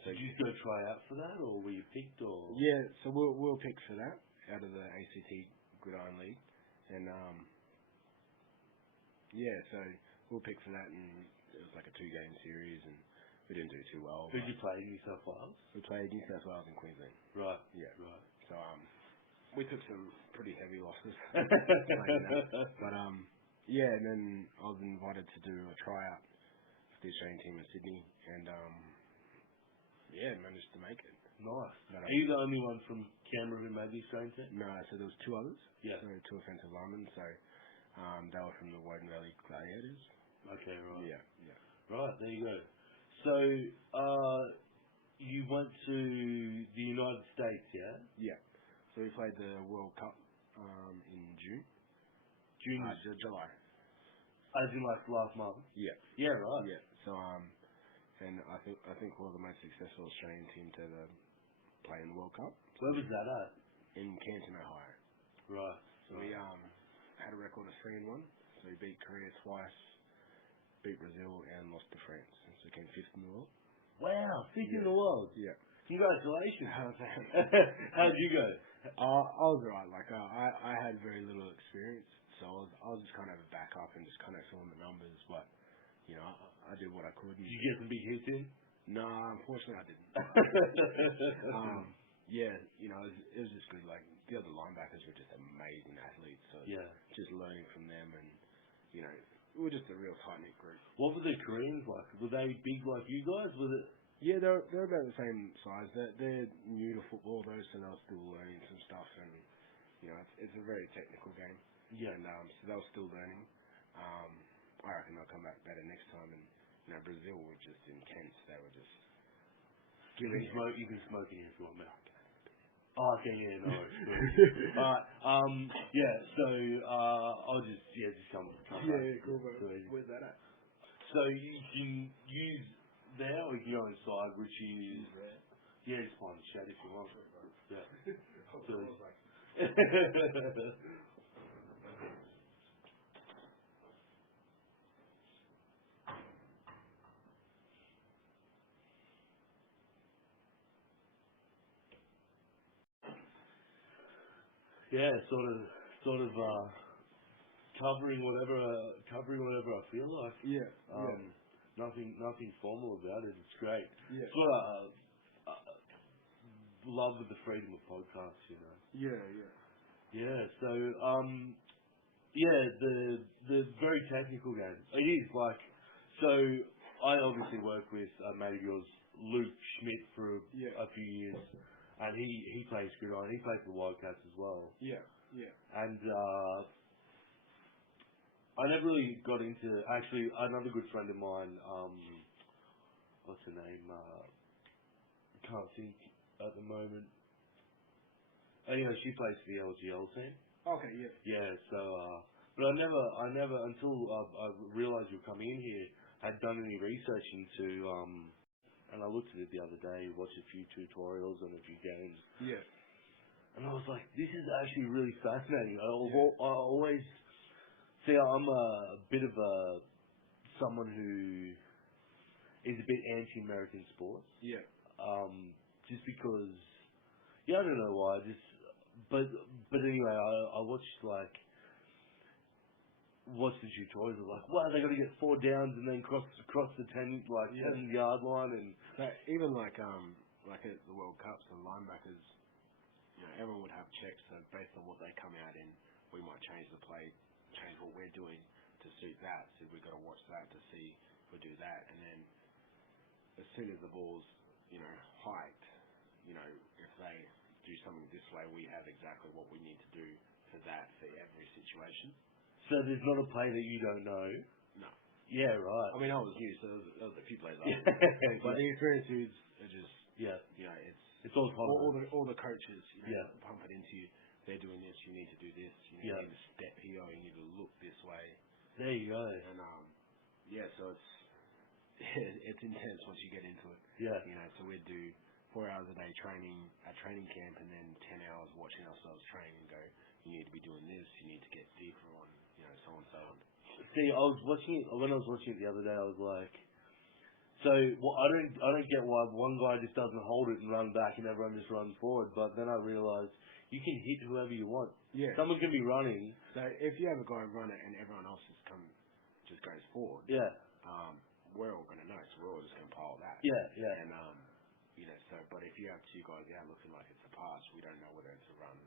so did you go try out for that, or were you picked, or? Yeah, so we'll pick for that out of the ACT Gridiron League, and so we'll pick for that, and it was like a 2-game series, and we didn't do too well. Who did you play? New South Wales? We played New South Wales and Queensland. Right. Yeah. Right. So we took some pretty heavy losses playing that, but and then I was invited to do a tryout for the Australian team in Sydney, and managed to make it. Nice. But, Are you the only one from Canberra who made the Australian team? no, so there was two others. Yeah. So two offensive linemen. So they were from the Woden Valley Gladiators. Okay, right. Yeah, yeah. Right, there you go. So, you went to the United States, yeah? Yeah. So we played the World Cup in June. June, July. as in like last month? Yeah. Yeah, right. Yeah. So and I think we're the most successful Australian team to ever play in the World Cup. Where was that at? In Canton, Ohio. Right. So we had a record of 3-1. So we beat Korea twice, beat Brazil, and lost to France. So we came fifth in the world. Wow, fifth in the world. Yeah. Congratulations. How's that? How'd you go? I was alright. Like I had very little experience, so I was just kind of a backup and just kind of filling the numbers. But you know, I did what I could. Did you get some big hits in? No, unfortunately I didn't. Yeah, you know, it was just good. Like the other linebackers were just amazing athletes. So Yeah. just learning from them, and you know, we were just a real tight knit group. What were the Koreans like? Were they big like you guys? Was it? Yeah, they're about the same size. They're new to football though, so they're still learning some stuff, and you know, it's a very technical game. Yeah. And so they were still learning. I reckon they'll come back better next time. And you know, Brazil were just intense. They were just. You can smoke in here if you want, man. Oh, okay, yeah, no worries. Alright, yeah, so, I'll just come back. Yeah, cool, bro. So easy. Where's that at? So you can use there or you can go inside, which is... Yeah, it's fine, chat if you want. Yeah. Yeah, sort of, covering whatever I feel like. Yeah. Nothing formal about it. It's great. Yeah. It's what I love with the freedom of podcasts, you know. Yeah. Yeah. So the very technical game. It is like so. I obviously work with a mate of yours, Luke Schmidt, for a few years, and he plays gridiron. He plays for the Wildcats as well. Yeah. And I never really got into actually another good friend of mine. What's her name? Can't think at the moment. Anyway, she plays for the LGL team. Okay. Yeah. Yeah. So, but I never until I realised you were coming in here, had done any research into and I looked at it the other day, watched a few tutorials on a few games. Yeah. And I was like, this is actually really fascinating. I always see I'm a bit of someone who is a bit anti-American sports. Yeah. Just because, I don't know why. But anyway, I watched the tutorials. I was like, wow, they got to get 4 downs and then cross the 10-yard line and. So even like at the World Cups, the linebackers, you know, everyone would have checks. So based on what they come out in, we might change the play, change what we're doing to suit that. So we've got to watch that to see if we do that. And then as soon as the ball's, you know, hiked, you know, if they do something this way, we have exactly what we need to do for that for every situation. So there's not a play that you don't know. No. Yeah, right. I mean, I was new, so there was a few plays. But Yeah. the experience dudes are just, you know, it's all all the coaches, you know, Yeah. pump it into you. They're doing this. You need to do this. You need to step here. You need to look this way. There you go. And so it's intense once you get into it. Yeah. You know, so we'd do 4 hours a day training at training camp, and then 10 hours watching ourselves train and go. You need to be doing this. You need to get deeper on, you know, so on and so on. See, when I was watching it the other day, I was like, so I don't get why one guy just doesn't hold it and run back and everyone just runs forward. But then I realised you can hit whoever you want. Yeah. Someone can be running. So if you have a guy run it and everyone else just goes forward. Yeah. We're all going to know, so we're all just going to pile that. Yeah. And you know, so but if you have 2 guys out looking like it's a pass, we don't know whether it's a run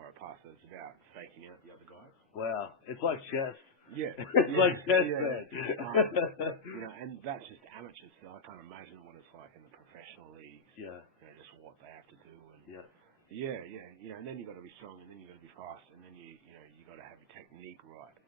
or a pass. So it's about faking out the other guy. Wow. It's like chess. Yeah. Like that, yeah. man. You know, and that's just amateurs, so I can't imagine what it's like in the professional leagues. Yeah. You know, just what they have to do. And Yeah. yeah. You know, and then you got to be strong, and then you got to be fast, and then you got to have your technique right.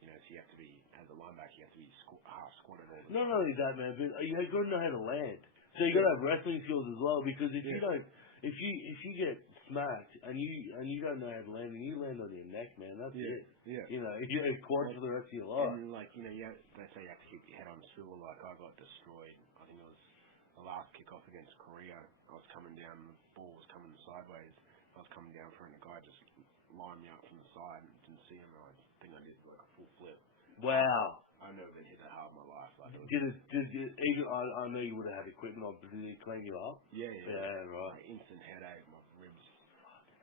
You know, so you have to be, as a linebacker, you have to be half squatted all the time. Not only that, man, but you got to know how to land. So you got to have wrestling skills as well, because if you don't, if you get smacked and you don't know how to land and you land on your neck, man, that's it. Yeah. You know, you have quads for the rest of your life. And like, you know, they say you have to keep your head on swivel. Like I got destroyed. I think it was the last kickoff against Korea. I was coming down, the ball was coming sideways. I was coming down for it, and the guy just lined me up from the side and didn't see him. And I think I did like a full flip. Wow. I've never been hit that hard in my life. Like, Did it even, I know you would have had equipment on, but did it clean you up? Yeah, right. Like, instant headache, my ribs.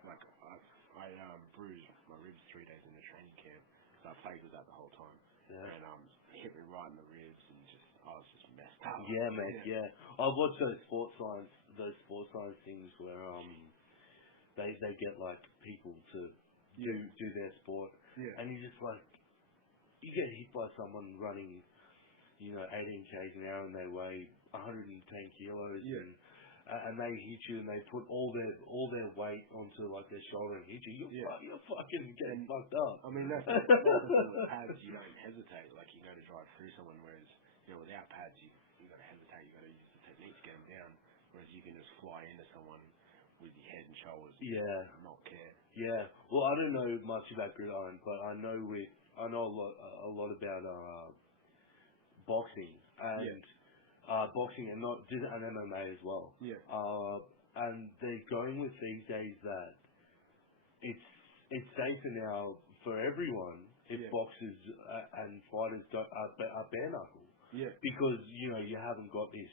Like I bruised my ribs 3 days in the training camp. So I played with that the whole time. Yeah. And hit me right in the ribs, and I was just messed up. Yeah, mate. Yeah. I've watched those sports science things where they get like people to do their sport, and you just like, you get hit by someone running, 18 k's an hour, and they weigh 110 kilos, and they hit you, and they put all their weight onto like their shoulder and hit you. You're fucking getting fucked up. I mean, that's with pads. You don't hesitate. Like, you go to drive through someone, whereas without pads, you got to hesitate. You got to use the technique to get them down. Whereas you can just fly into someone with your head and shoulders. And not care. Yeah. Well, I don't know much about gridiron, but I know a lot about boxing and boxing, and not just and MMA as well. And they're going with these days that it's safer now for everyone if boxers and fighters are bare knuckle. Because you haven't got this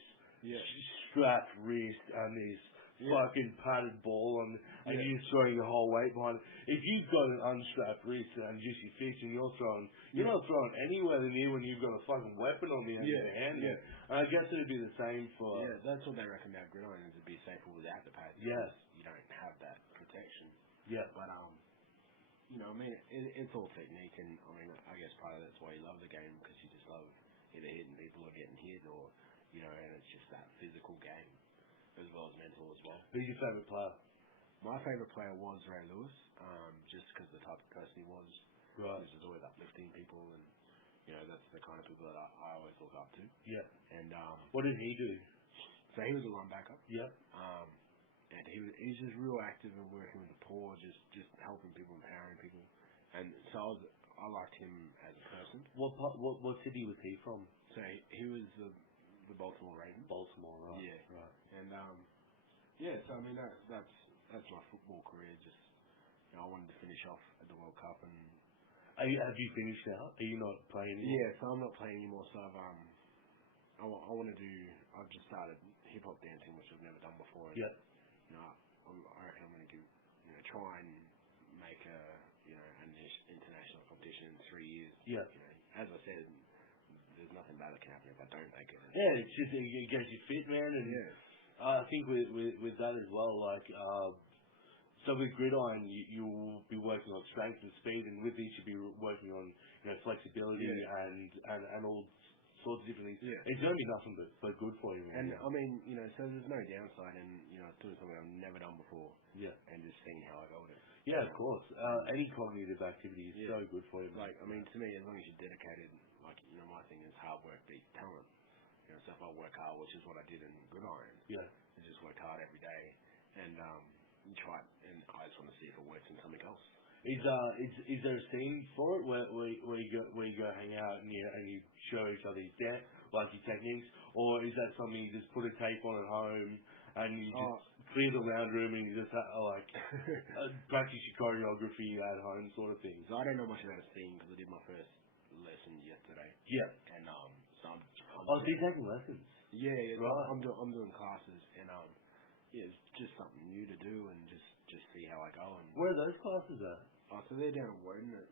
strapped wrist and this fucking padded ball and you're throwing your whole weight behind it. If you've got an unstrapped wrist and just your fist and you're not throwing anywhere near when you've got a fucking weapon on the end of your hand. And I guess it'd be the same for... Yeah, that's what they recommend about gridiron, is to be safer without the pads. Yeah. You don't have that protection. Yeah. But, I mean, it's all technique, and, I mean, I guess part of that's why you love the game, because you just love either hitting people or getting hit, or, and it's just that physical game, as well as mental as well. Who's your favourite player? My favourite player was Ray Lewis, just because the type of person he was. Right. He was just always uplifting people, and that's the kind of people that I always look up to. Yeah. And what did he do? So he was a linebacker. Yep. And he's just real active and working with the poor, just helping people, empowering people. And so I liked him as a person. What city was he from? So he was the Baltimore Ravens. Baltimore, right? Yeah. Right. And so I mean that's my football career. Just I wanted to finish off at the World Cup, and have you finished now? Are you not playing anymore? Yeah, so I'm not playing anymore. So I want to do. I've just started hip hop dancing, which I've never done before. And, I reckon I'm going to try and make an international competition in 3 years. Yeah. As I said, there's nothing bad that can happen if I don't make it. Yeah, it's just it gets you fit, man. And I think with that as well, like so with gridiron, you'll be working on strength and speed, and with each you'll be working on flexibility and all sorts of different things. It's going to be nothing but good for you, man. And I mean, so there's no downside, and doing something I've never done before. And just seeing how I go with it. Yeah, of course. Any cognitive activity is so good for you, man. Like, I mean, to me, as long as you're dedicated, like, my thing is hard work beats talent. So if I work hard, which is what I did in gridiron, I just worked hard every day, and try it, and I just want to see if it works in something else. Is there a scene for it where you go hang out and you show each other your like your techniques, or is that something you just put a tape on at home and you just clear the round room and you just practice your choreography at home, sort of thing? So I don't know much about a scene because I did my first lesson yesterday. Yeah. And so I'm so you're taking lessons? Yeah, right. I'm doing classes, and it's just something new to do, and just see how I go. And where are those classes at? So they're down at Woden at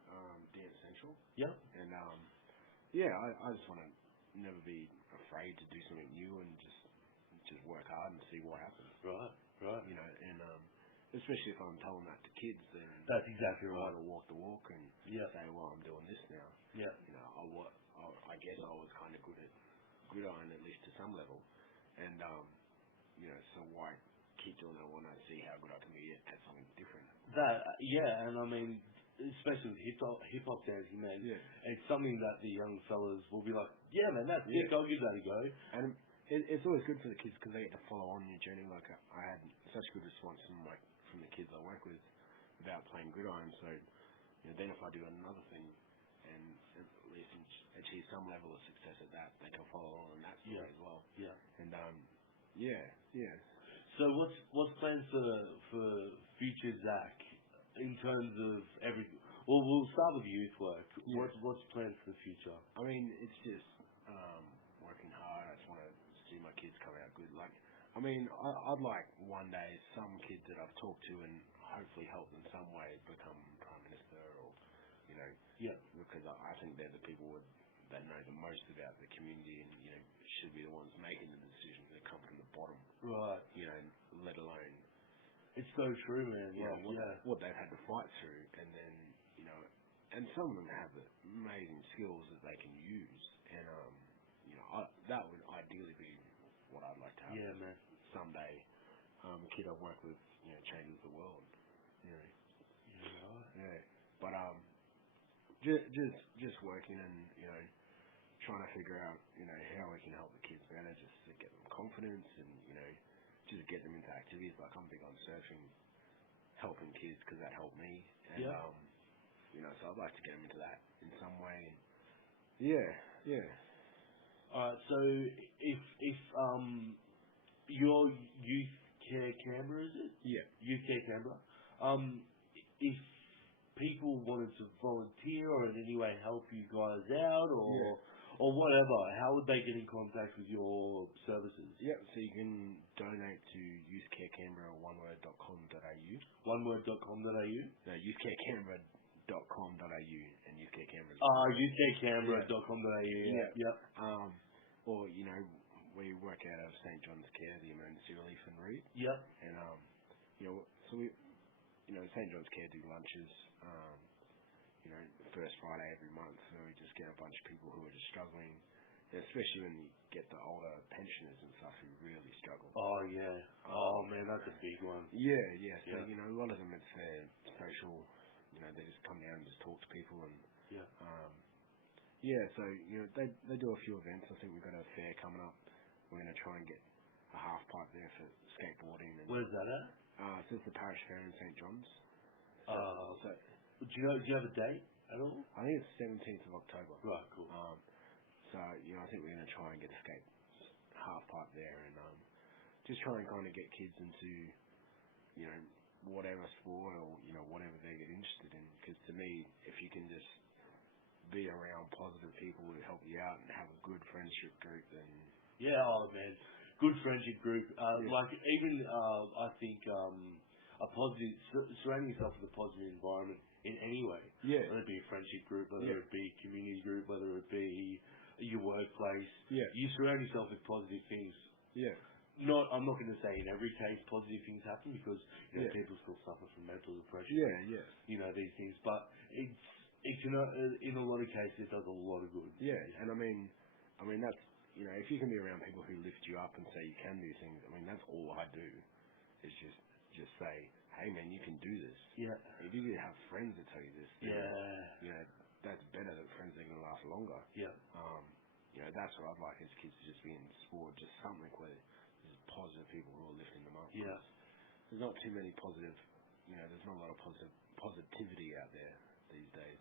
Dance Central. Yeah. And I just want to never be afraid to do something new and just work hard and see what happens. Right. And especially if I'm telling that to kids, then That's exactly I right. want to walk the walk and Yeah. say, well, I'm doing this now. Yeah. You know, I guess I was kind of good at gridiron, at least to some level, and you know, so why keep doing it when I see how good I can be at something different? Yeah, and I mean, especially with hip hop dancing, man, Yeah. it's something that the young fellas will be like, yeah, man, that's Yeah. sick. I'll give that a go. And it's always good for the kids because they get to follow on your journey. Like I had such good response from the kids I work with about playing gridiron. So you know, then if I do another thing and at least achieve some level of success at that, they can follow on that story as well. Yeah. And yeah. So what's plans for future Zach in terms of everything? Well, we'll start with youth work. Yeah. What's plans for the future? I mean, it's just working hard. I just want to see my kids come out good. Like, I mean, I'd like one day some kids that I've talked to and hopefully help in some way become prime minister or, you know, Yeah. because I think they're the people that know the most about the community and, you know, should be the ones making the decisions that come from the bottom. Right. You know, let alone It's so true, man. you know, Like, what they've had to fight through, and then, you know, and some of them have amazing skills that they can use, and, you know, that would ideally be what I'd like to have. Yeah, man. Someday, a kid I've worked with, you know, changes the world, you know. Yeah. Right. Yeah. But, just working and, you know, trying to figure out, you know, how we can help the kids better, just to get them confidence and, you know, just get them into activities. Like I'm big on surfing, helping kids because that helped me. And, you know, so I'd like to get them into that in some way. Yeah. Alright, so if your youth care Canberra, is it? Yeah. Youth care Canberra. If people wanted to volunteer or in any way help you guys out or whatever, how would they get in contact with your services? Yeah, so you can donate to youthcarecanberra, oneword.com.au. Oneword.com.au? No, youthcarecanberra.com.au and youthcarecanberra. Youthcarecanberra.com.au. Yep. Or, you know, we work out of St. John's Care, the emergency relief and route. Yep. And, you know, so we, you know, St. John's Care do lunches, you know, the first Friday every month, where we just get a bunch of people who are just struggling, and especially when you get the older pensioners and stuff who really struggle. Oh, yeah. Oh, man, that's a big one. Yeah. So, you know, a lot of them, it's their social, you know, they just come down and just talk to people and, so, you know, they do a few events. I think we've got a fair coming up. We're going to try and get a half pipe there for skateboarding. And, Where's that at? So it's the parish fair in St. John's. So do you have a date at all? I think it's 17th of October. Right, cool. So, you know, I think we're going to try and get a skate half pipe there and just try and kind of get kids into, you know, whatever sport or, you know, whatever they get interested in. Because to me, if you can just be around positive people who help you out and have a good friendship group, then... Yeah, oh, man. Good friendship group. Like, even, I think, a positive, surrounding yourself with a positive environment in any way. Yeah. Whether it be a friendship group, whether it be a community group, whether it be your workplace. Yeah. You surround yourself with positive things. Yeah. I'm not going to say in every case positive things happen because, you know, people still suffer from mental depression. Yeah. You know, these things. But it can, in a lot of cases, it does a lot of good. Yeah. And I mean, that's, you know, if you can be around people who lift you up and say you can do things, I mean, that's all I do is just say, hey man, you can do this. Yeah. If you have friends that tell you this, then, you know, that's better than friends that are going to last longer. Yeah. You know, that's what I'd like as kids to just be in sport, just something where there's positive people who are lifting them up. Yeah. There's not too many positive, you know, there's not a lot of positivity out there these days.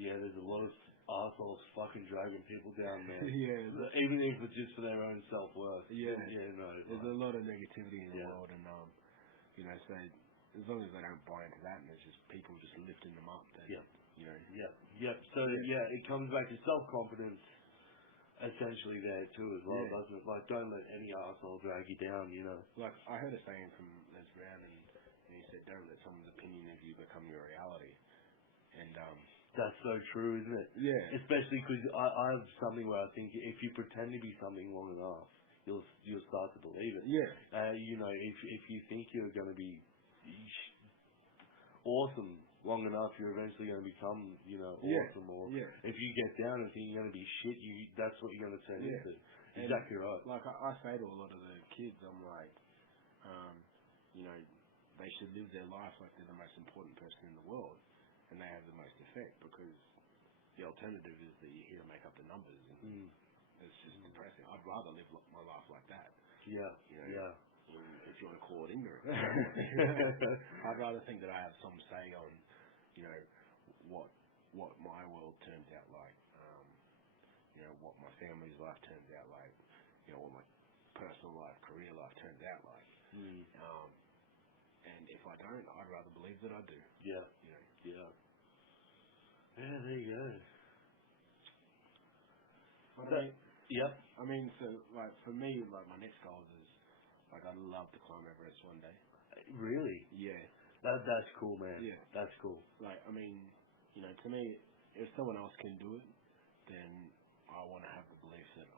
Yeah, there's a lot of arseholes fucking dragging people down, man. Yeah. Even if it's just for their own self-worth. Yeah. Yeah, no. There's a lot of negativity in the world, and, you know, so as long as they don't buy into that and there's just people just lifting them up, then, you know. Yep. So, it comes back to self-confidence essentially there too as well, doesn't it? Like, don't let any arsehole drag you down, you know. Like, I heard a saying from Les Brown, and he said, don't let someone's opinion of you become your reality. And, that's so true, isn't it? Yeah. Especially because I have something where I think if you pretend to be something long enough, you'll start to believe it. Yeah. You know, if you think you're going to be awesome long enough, you're eventually going to become, awesome. Or if you get down and think you're going to be shit, that's what you're going to turn into. Exactly right. Like I say to a lot of the kids, I'm like, they should live their life like they're the most important person in the world, and they have the most effect, because the alternative is that you're here to make up the numbers, and it's just depressing. I'd rather live my life like that. Yeah. If you want to call it ignorant. I'd rather think that I have some say on, what my world turns out like, what my family's life turns out like, what my personal life, career life turns out like. And if I don't, I'd rather believe that I do. Yeah. Yeah, there you go. But I mean, so, like, for me, like, my next goal is, like, I'd love to climb Everest one day. Really? Yeah. That's cool, man. Yeah. That's cool. Like, I mean, to me, if someone else can do it, then I want to have the belief that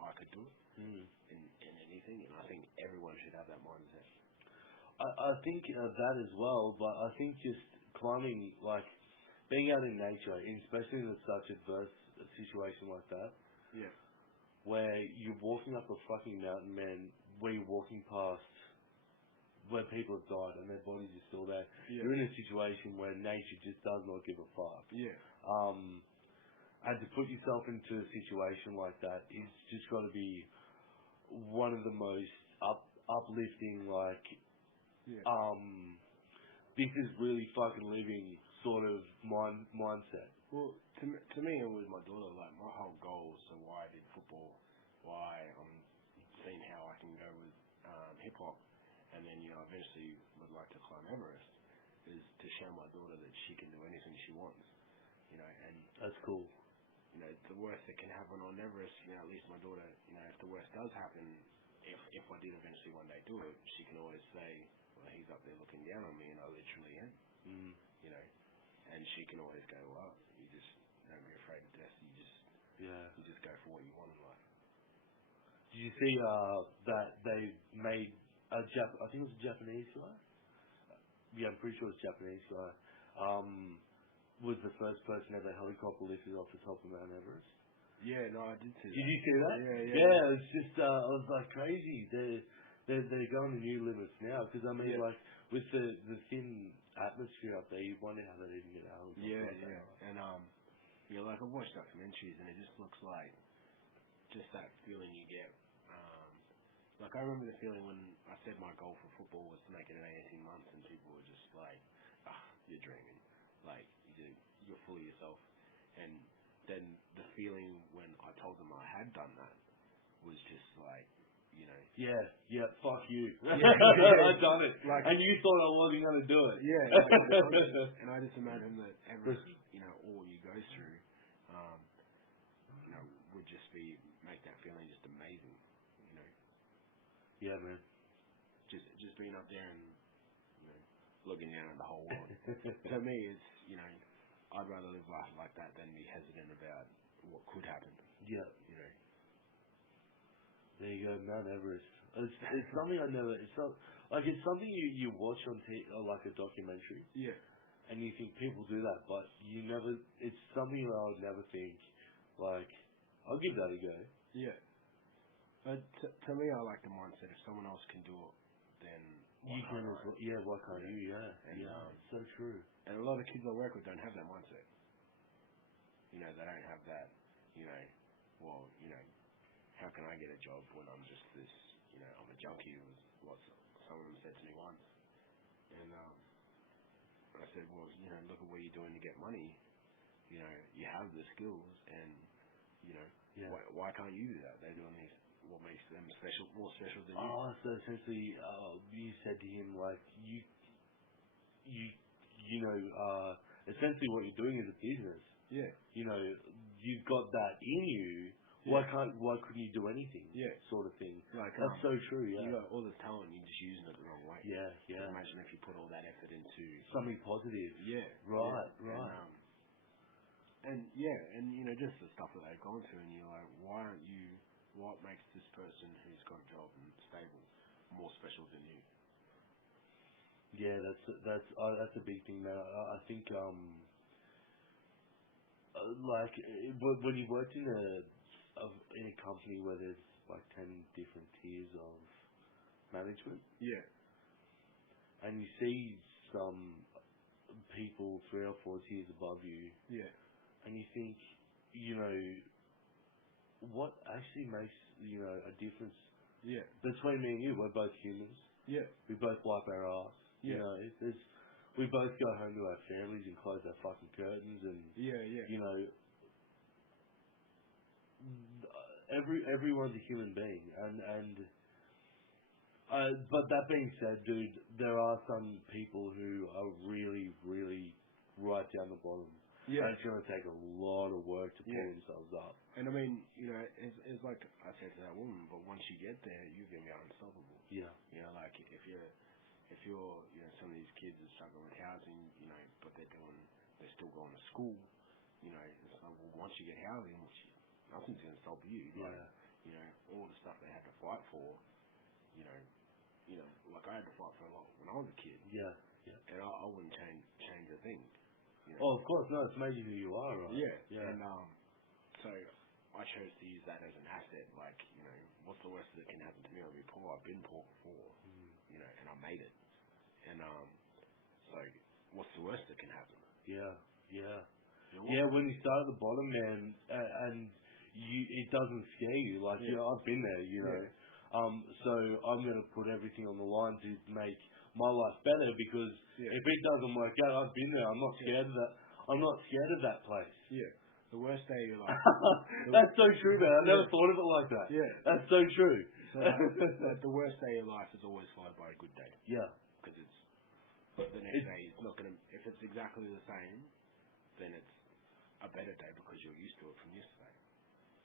I could do it in anything, and I think everyone should have that mindset. I think that as well, but I think just climbing, like, being out in nature, especially in such adverse situation like that, where you're walking up a fucking mountain, man, where you're walking past where people have died and their bodies are still there. You're in a situation where nature just does not give a fuck. And to put yourself into a situation like that, it's just got to be one of the most uplifting, like, this is really fucking living sort of mindset. Well, to me and with my daughter, like, my whole goal, so why I did football, why I'm seeing how I can go with hip hop, and then eventually would like to climb Everest, is to show my daughter that she can do anything she wants, and that's cool. The worst that can happen on Everest, at least my daughter, if the worst does happen, if I did eventually one day do it, she can always say, well, he's up there looking down on me, and I literally am, and she can always go, well, you just don't be afraid of death, you just go for what you want in life. Did you see that they made I think it was a Japanese guy? Yeah, I'm pretty sure it's a Japanese guy. Was the first person ever helicopter lifted off the top of Mount Everest. Yeah, no, I did see that. Did you see that? Yeah. It's just I was like crazy. They're going to new limits now, because I mean, like, with the thin atmosphere up there, you wonder how they even get a helicopter. And like, I've watched documentaries, and it just looks like just that feeling you get. Like, I remember the feeling when I said my goal for football was to make it in 18 months, and people were just like, you're dreaming. Like, you're full of yourself. And then the feeling when I told them I had done that was just like, Yeah, fuck you. Yeah. I've done it. Like, and you thought I wasn't going to do it. Yeah. And I just imagine that Everest, all you go through, would just make that feeling just amazing. Yeah, man. Just being up there and looking down at the whole world. To me, it's I'd rather live life like that than be hesitant about what could happen. Yeah. There you go, Mount Everest. It's something I never. It's something you watch on like a documentary. Yeah. And you think people do that, but you never. It's something that I would never think. Like, I'll give that a go. Yeah. But to me, I like the mindset. If someone else can do it, then you can as well. Yeah, why can't you? Yeah. And, so true. And a lot of kids I work with don't have that mindset. They don't have that, how can I get a job when I'm just this, I'm a junkie, was what some of them said to me once. And I said, well, look at what you're doing to get money. You have the skills, and, why can't you do that? They're doing these. What makes them more special than you? Oh, so essentially, you said to him, like, essentially what you're doing is a business. Yeah. You've got that in you. Yeah. Why couldn't you do anything? Yeah. Sort of thing. Like, that's so true. Yeah. You got all this talent, you're just using it the wrong way. Yeah. Imagine if you put all that effort into something positive. Yeah. Right. And just the stuff that they've gone through, and you're like, why aren't you? What makes this person who's got a job and stable more special than you? Yeah, that's a big thing, man. I think like when you worked in a company where there's like 10 different tiers of management, Yeah. and you see some people 3 or 4 tiers above you, Yeah. and you think, you know, what actually makes, you know, a difference Yeah. between me and you? We're both humans. Yeah. We both wipe our ass. Yeah. You know, we both go home to our families and close our fucking curtains, and Yeah. Yeah. you know, everyone's a human being, and but that being said, dude, there are some people who are really, really right down the bottom. Yeah. And it's going to take a lot of work to pull Yeah. themselves up. And I mean, you know, it's like I said to that woman, but once you get there, you're going to be unstoppable. Yeah. You know, like if you're, you know, some of these kids are struggling with housing, you know, but they're still going to school, you know, it's like, well, once you get housing, nothing's going to stop you. Yeah. Like, you know, all the stuff they had to fight for, you know, like I had to fight for a lot when I was a kid. Yeah. Yeah. And I wouldn't change a thing. You know? Oh, of course, no, it's amazing who you are, right? Yeah. Yeah. And so I chose to use that as an asset. Like, you know, what's the worst that can happen to me? I'll be poor. I've been poor before, you know, and I made it. And so what's the worst that can happen? Yeah. Yeah. You know, Yeah, when you start at the bottom, man, and it doesn't scare you. Like, Yeah. you know, I've been there, you know. Yeah. So I'm going to put everything on the line to make my life better, because Yeah. if it doesn't work out, I've been there. I'm not scared of that. I'm not scared of that place. Yeah. The worst day of your life. That's so true, man. I never Yeah. thought of it like that. Yeah. That's so true. So like the worst day of your life is always followed by a good day. Yeah. Because the next day is not going to, if it's exactly the same, then it's a better day because you're used to it from yesterday.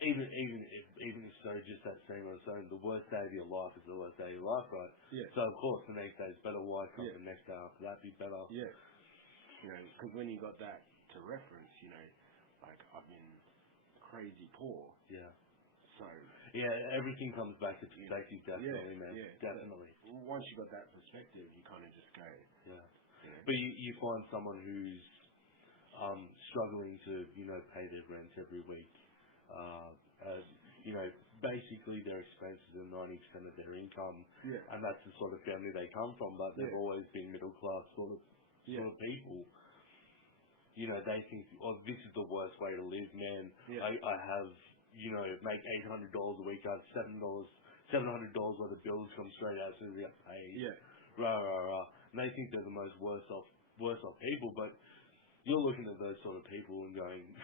Even if so, just that same on its own, the worst day of your life is the worst day of your life, right? Yeah. So of course the next day is better. Why can't Yeah. the next day after that be better? Yeah. You know, because when you got that to reference, you know, like I've been crazy poor. Yeah. So Yeah, everything comes back to perspective, definitely, yeah, man. yeah. Definitely. So once you got that perspective, you kind of just go. Yeah. You know. But you find someone who's struggling to, you know, pay their rent every week. You know, basically their expenses are 90% of their income, Yeah. and that's the sort of family they come from. But they've Yeah. always been middle class sort of people. You know, they think, oh, this is the worst way to live, man. Yeah. I have, you know, make $800 a week. I have $700 worth of bills come straight out as soon as I get paid. Yeah. Rah rah rah. And they think they're the most worst off people, but you're looking at those sort of people and going,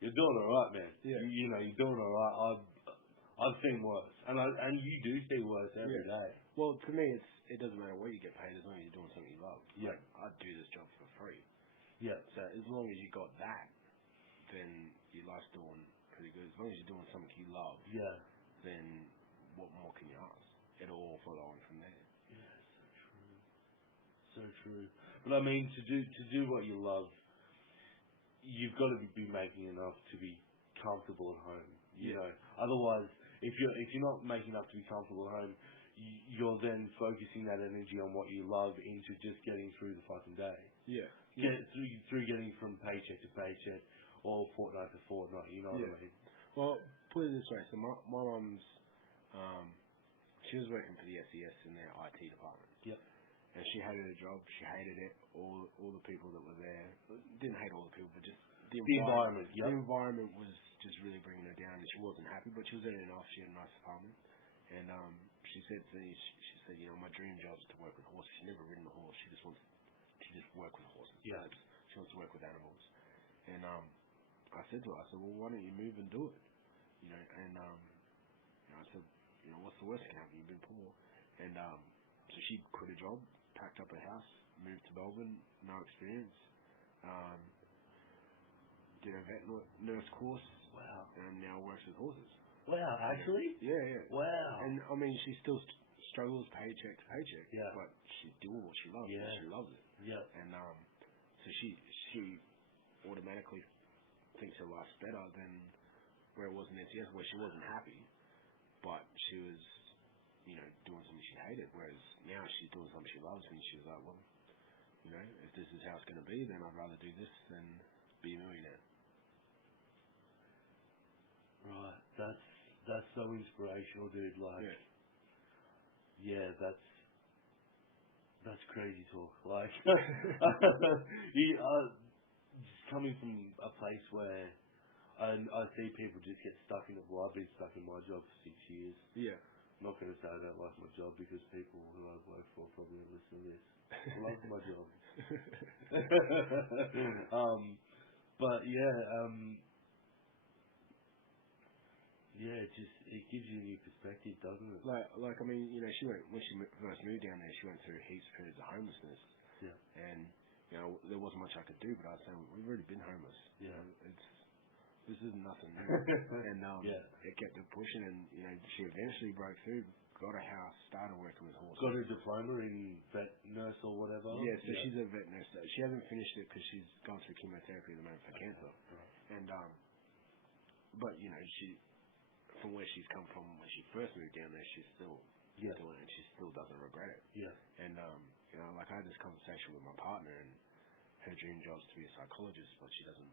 you're doing alright, man. Yeah. You know, you're doing alright. I've seen worse, and you do see worse every day. Well, to me, it doesn't matter what you get paid as long as you're doing something you love. Yeah. Like, I'd do this job for free. Yeah. So as long as you got that, then your life's doing pretty good. As long as you're doing something you love, Yeah. then what more can you ask? It'll all follow on from there. Yeah, so true. But I mean, to do what you love, you've got to be making enough to be comfortable at home. You know, otherwise, if you're not making enough to be comfortable at home, you're then focusing that energy on what you love into just getting through the fucking day. Yeah. Through getting from paycheck to paycheck or fortnight to fortnight. You know what I mean? Well, put it this way. So my mum's, she was working for the SES in their IT department. Yep. And she hated her job. She hated it. All the people that were there didn't hate all the people, but just the environment. Yep. The environment was just really bringing her down, and she wasn't happy. But she was earning enough. She had a nice apartment, and she said to me, she said, you know, my dream job is to work with horses. She's never ridden a horse. She just work with horses. Yeah. She wants to work with animals. And I said to her, I said, well, why don't you move and do it? You know, and you know, I said, you know, what's the worst that can happen? You've been poor, and so she quit her job, packed up her house, moved to Melbourne, no experience, did a vet nurse course. Wow. And now works with horses. Wow, actually? Yeah, yeah. Wow. And I mean, she still struggles paycheck to paycheck. Yeah. But she's doing what she loves. Yeah. And she loves it. Yeah. And so she automatically thinks her life's better than where it was in SES, where she wasn't happy, but she was, doing something she hated. Whereas now she's doing something she loves, and she's like, well, if this is how it's going to be, then I'd rather do this than be a millionaire. Right. That's so inspirational, dude. Like, yeah, that's crazy talk. Like, coming from a place where I see people just get stuck in it. Well, I've been stuck in my job for 6 years. Yeah. I'm not going to say I don't like my job because people who I've worked for probably don't listen to this. I love my job. But it gives you a new perspective, doesn't it? Like I mean, she went when she first moved down there. She went through heaps of periods of homelessness. Yeah. And there wasn't much I could do, but I was saying we've already been homeless. Yeah. This is nothing new. And it kept her pushing, and she eventually broke through, got a house, started working with horses. Got a diploma in vet nurse or whatever. Yeah, so she's a vet nurse. She hasn't finished it because she's gone through chemotherapy at the moment for cancer. Right. And but she, from where she's come from when she first moved down there, she's still doing it, and she still doesn't regret it. Yeah. And like I had this conversation with my partner, and her dream job is to be a psychologist, but she doesn't.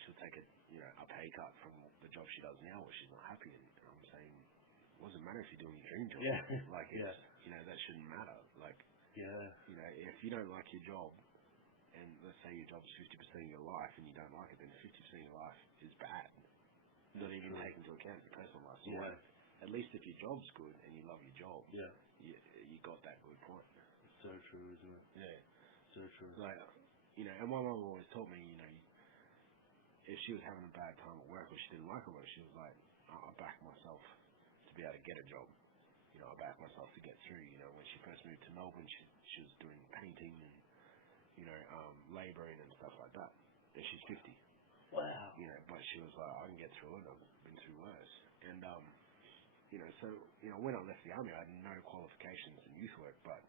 She'll take a pay cut from the job she does now, where she's not happy. And I'm saying, it doesn't matter if you're doing your dream job. Yeah. Like, it's, that shouldn't matter. Like, if you don't like your job, and let's say your job's 50% of your life, and you don't like it, then 50% of your life is bad. Not even taking into account your personal life. So at least if your job's good and you love your job, you got that good point. It's so true, isn't it? Yeah. So true. Like, and my mum always taught me, if she was having a bad time at work or she didn't like her work, she was like, I back myself to be able to get a job. I back myself to get through. When she first moved to Melbourne, she was doing painting and, labouring and stuff like that. And she's 50. Wow. But she was like, I can get through it. I've been through worse. And, so, when I left the army, I had no qualifications in youth work, but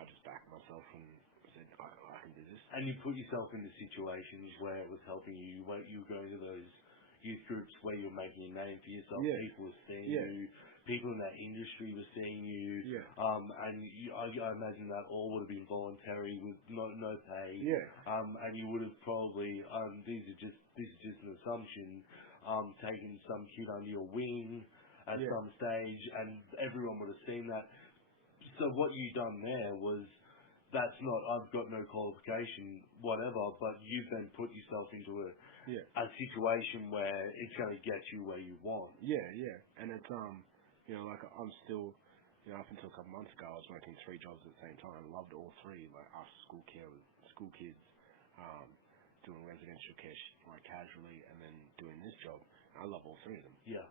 I just backed myself and said, I can do this. And you put yourself into situations where it was helping you. You were going to those youth groups where you're making a name for yourself. Yeah. People were seeing you. People in that industry were seeing you. Yeah. And I imagine that all would have been voluntary with no pay. Yeah. And you would have probably, this is just an assumption, taken some kid under your wing at some stage, and everyone would have seen that. So what you done there was, that's not, I've got no qualification, whatever, but you've then put yourself into a situation where it's going to get you where you want. Yeah. And it's, like I'm still, up until a couple months ago, I was working 3 jobs at the same time. I loved all 3, like after school care with school kids, doing residential care like casually, and then doing this job. I love all 3 of them. Yeah.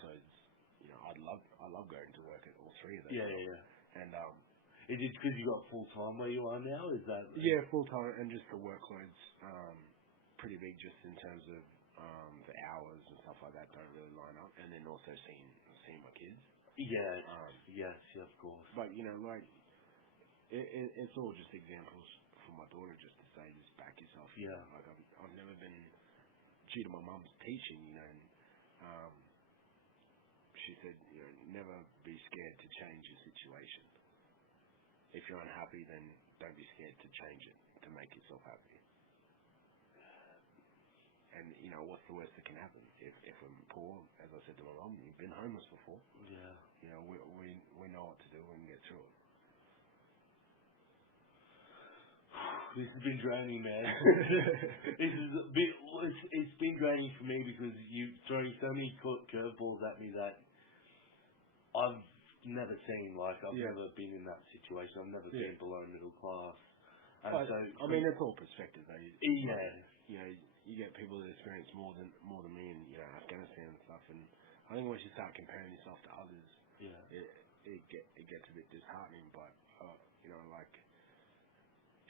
So it's, I love going to work at all 3 of them. Yeah. And is it because you got full time where you are now? Is that full time, and just the workload's pretty big, just in terms of the hours and stuff like that don't really line up, and then also seeing my kids. Yeah. Yes, of course. But like it's all just examples for my daughter, just to say, just back yourself. Yeah. Like I've never been, due to my mum's teaching, and she said, never be scared to change your situation. If you're unhappy, then don't be scared to change it to make yourself happy. And what's the worst that can happen? If we're poor, as I said to my mum, you've been homeless before. Yeah. We know what to do and get through it. This has been draining, man. It's been draining for me because you're throwing so many curveballs at me that I've never seen. Like, I've never been in that situation. I've never been below middle class. And so, I mean, it's all perspective, though. You get people that experience more than me in Afghanistan and stuff. And I think once you start comparing yourself to others, it gets a bit disheartening. But like,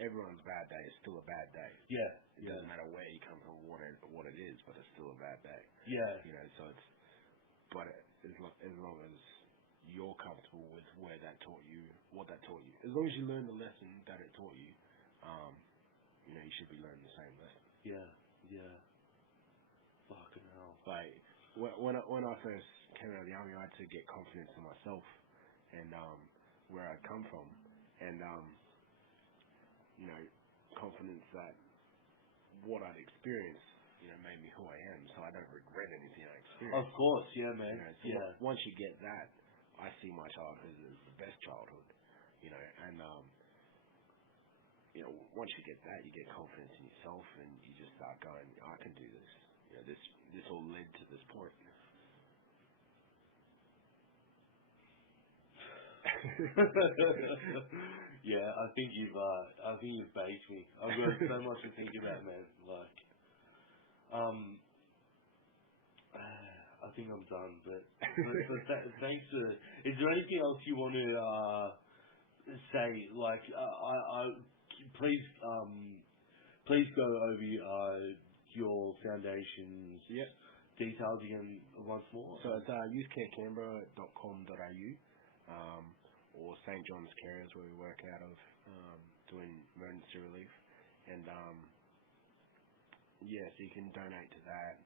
everyone's bad day is still a bad day. Yeah. It doesn't matter where you come from, what it is, but it's still a bad day. Yeah. So it's, but as long as you're comfortable with what that taught you, as long as you learn the lesson that it taught you, you should be learning the same lesson. Yeah. Fucking hell. Like, when I first came out of the army, I had to get confidence in myself, and where I come from, and confidence that what I'd experienced, made me who I am. So I don't regret anything I experienced. Of course, yeah, man. So once you get that, I see my childhood as the best childhood, and once you get that, you get confidence in yourself, and you just start going, I can do this. This all led to this point. Yeah, I think you've baked me. I've got so much to think about, man. Like, I think I'm done. But thanks for. Is there anything else you want to say? Like, please go over your foundation's details again once more. So it's youthcarecanberra.com.au. Or St. John's Carers, where we work out of, doing emergency relief. And, so you can donate to that,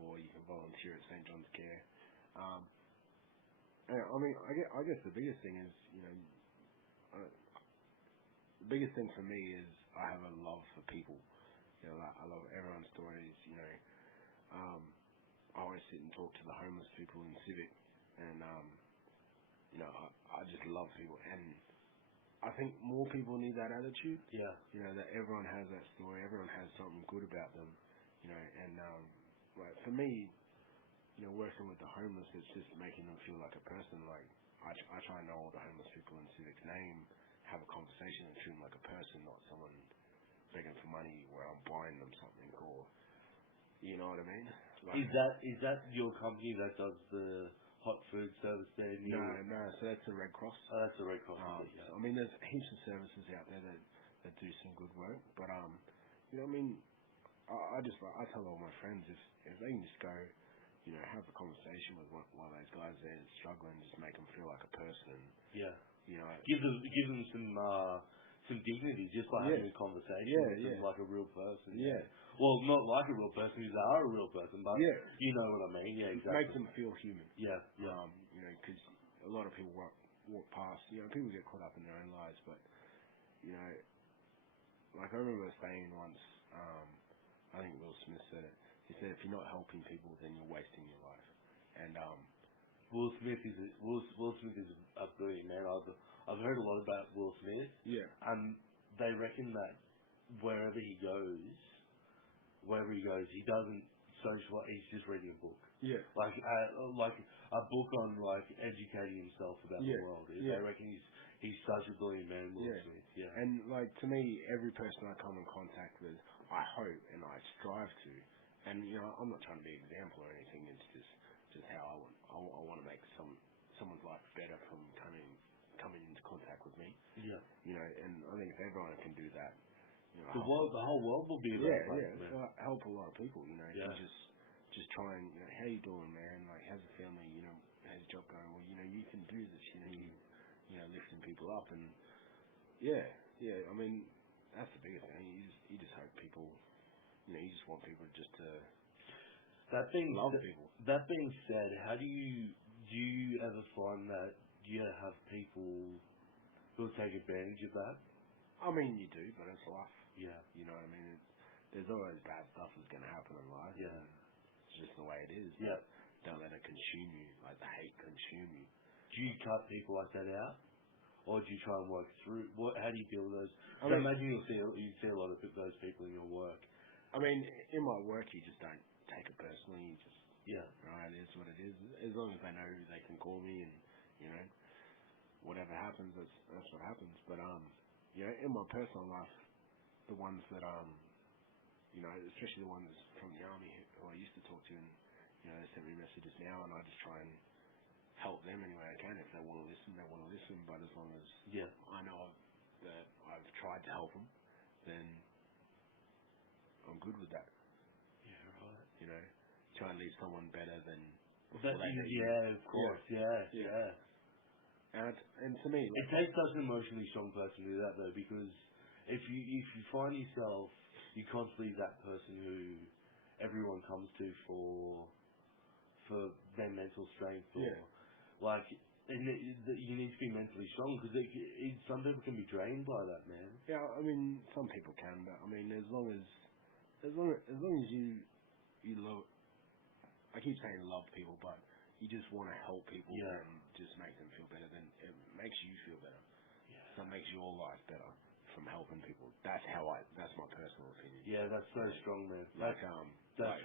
or you can volunteer at St. John's Care. I guess the biggest thing is, the biggest thing for me is I have a love for people. I love everyone's stories, I always sit and talk to the homeless people in Civic, and, I just love people, and I think more people need that attitude. Yeah. That everyone has that story, everyone has something good about them, and like for me, working with the homeless, it's just making them feel like a person. Like I try and know all the homeless people in Civic's name, have a conversation and treat them like a person, not someone begging for money where I'm buying them something, or you know what I mean. Like, is that your company that does the hot food service there? No. So that's the Red Cross. Oh, that's the Red Cross. Yeah. I mean, there's heaps of services out there that do some good work, but I tell all my friends if they can just go, have a conversation with one of those guys there that's struggling, just make them feel like a person. Yeah. Give them some dignity just by having a conversation with them like a real person. Yeah. Well, not like a real person, because they are a real person, but you know what I mean. Yeah, exactly. Make them feel human. Yeah. Because a lot of people walk past. People get caught up in their own lives, but like I remember saying once, I think Will Smith said it. He said, "If you're not helping people, then you're wasting your life." And Will Smith is a brilliant man. I've heard a lot about Will Smith. Yeah. They reckon that wherever he goes, he doesn't socialize. He's just reading a book. Yeah. Like a book on like educating himself about the world. They reckon he's such a brilliant man, Will Smith. Yeah. And like to me, every person I come in contact with, I hope and I strive to. And I'm not trying to be an example or anything. It's just how I want to make someone's life better from coming into contact with me. Yeah. And I think if everyone can do that, the whole world will be a better place, man. It'll help a lot of people. If you just try and how you doing, man? Like, how's the family? How's your job going? Well, you can do this. You lifting people up, and I mean, that's the biggest thing. You just hope people. You just want people just to love people. That being said, how do you ever find that you have people who will take advantage of that? I mean, you do, but it's life. Yeah. You know what I mean? There's always bad stuff that's going to happen in life. Yeah. It's just the way it is. Yeah. Don't let it consume you. Like the hate consume you. Do you cut people like that out? Or do you try and work through? How do you deal with those? I imagine you see a lot of those people in your work. I mean, in my work, you just don't take it personally. You just, right, it is what it is. As long as they know they can call me and, whatever happens, that's what happens. But, in my personal life, the ones that, especially the ones from the army who I used to talk to and, they send me messages now and I just try and help them any way I can. If they want to listen, they want to listen. But as long as I know that I've tried to help them, then I'm good with that. Yeah, right. Try and leave someone better than before they leave you. Of course. Yeah. And to me, it takes such an emotionally strong person to do that, though, because if you find yourself, you're constantly that person who everyone comes to for their mental strength, or like and you need to be mentally strong because some people can be drained by that, man. Yeah, I mean, some people can, but I mean, as long as you love, I keep saying love people, but you just want to help people and just make them feel better, then it makes you feel better. Yeah. So it makes your life better from helping people. That's my personal opinion. Yeah, that's so strong, man. That's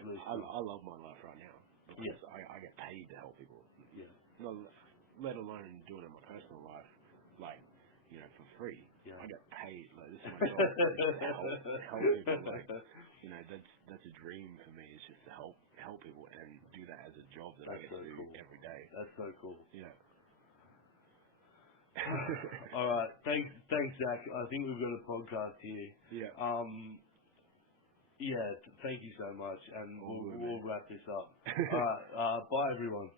really strong. I love my life right now because I get paid to help people. Yeah. Not, let alone doing it in my personal life, like, you know, for free. Yeah. I get paid. Like, this is my job to help people. Like, you know, that's a dream for me. It's just to help people and do that as a job that I get to do every day. That's so cool. Yeah. All right. Thanks, Zach. I think we've got a podcast here. Yeah. Yeah. Thank you so much, and we'll wrap this up. All right. Bye, everyone.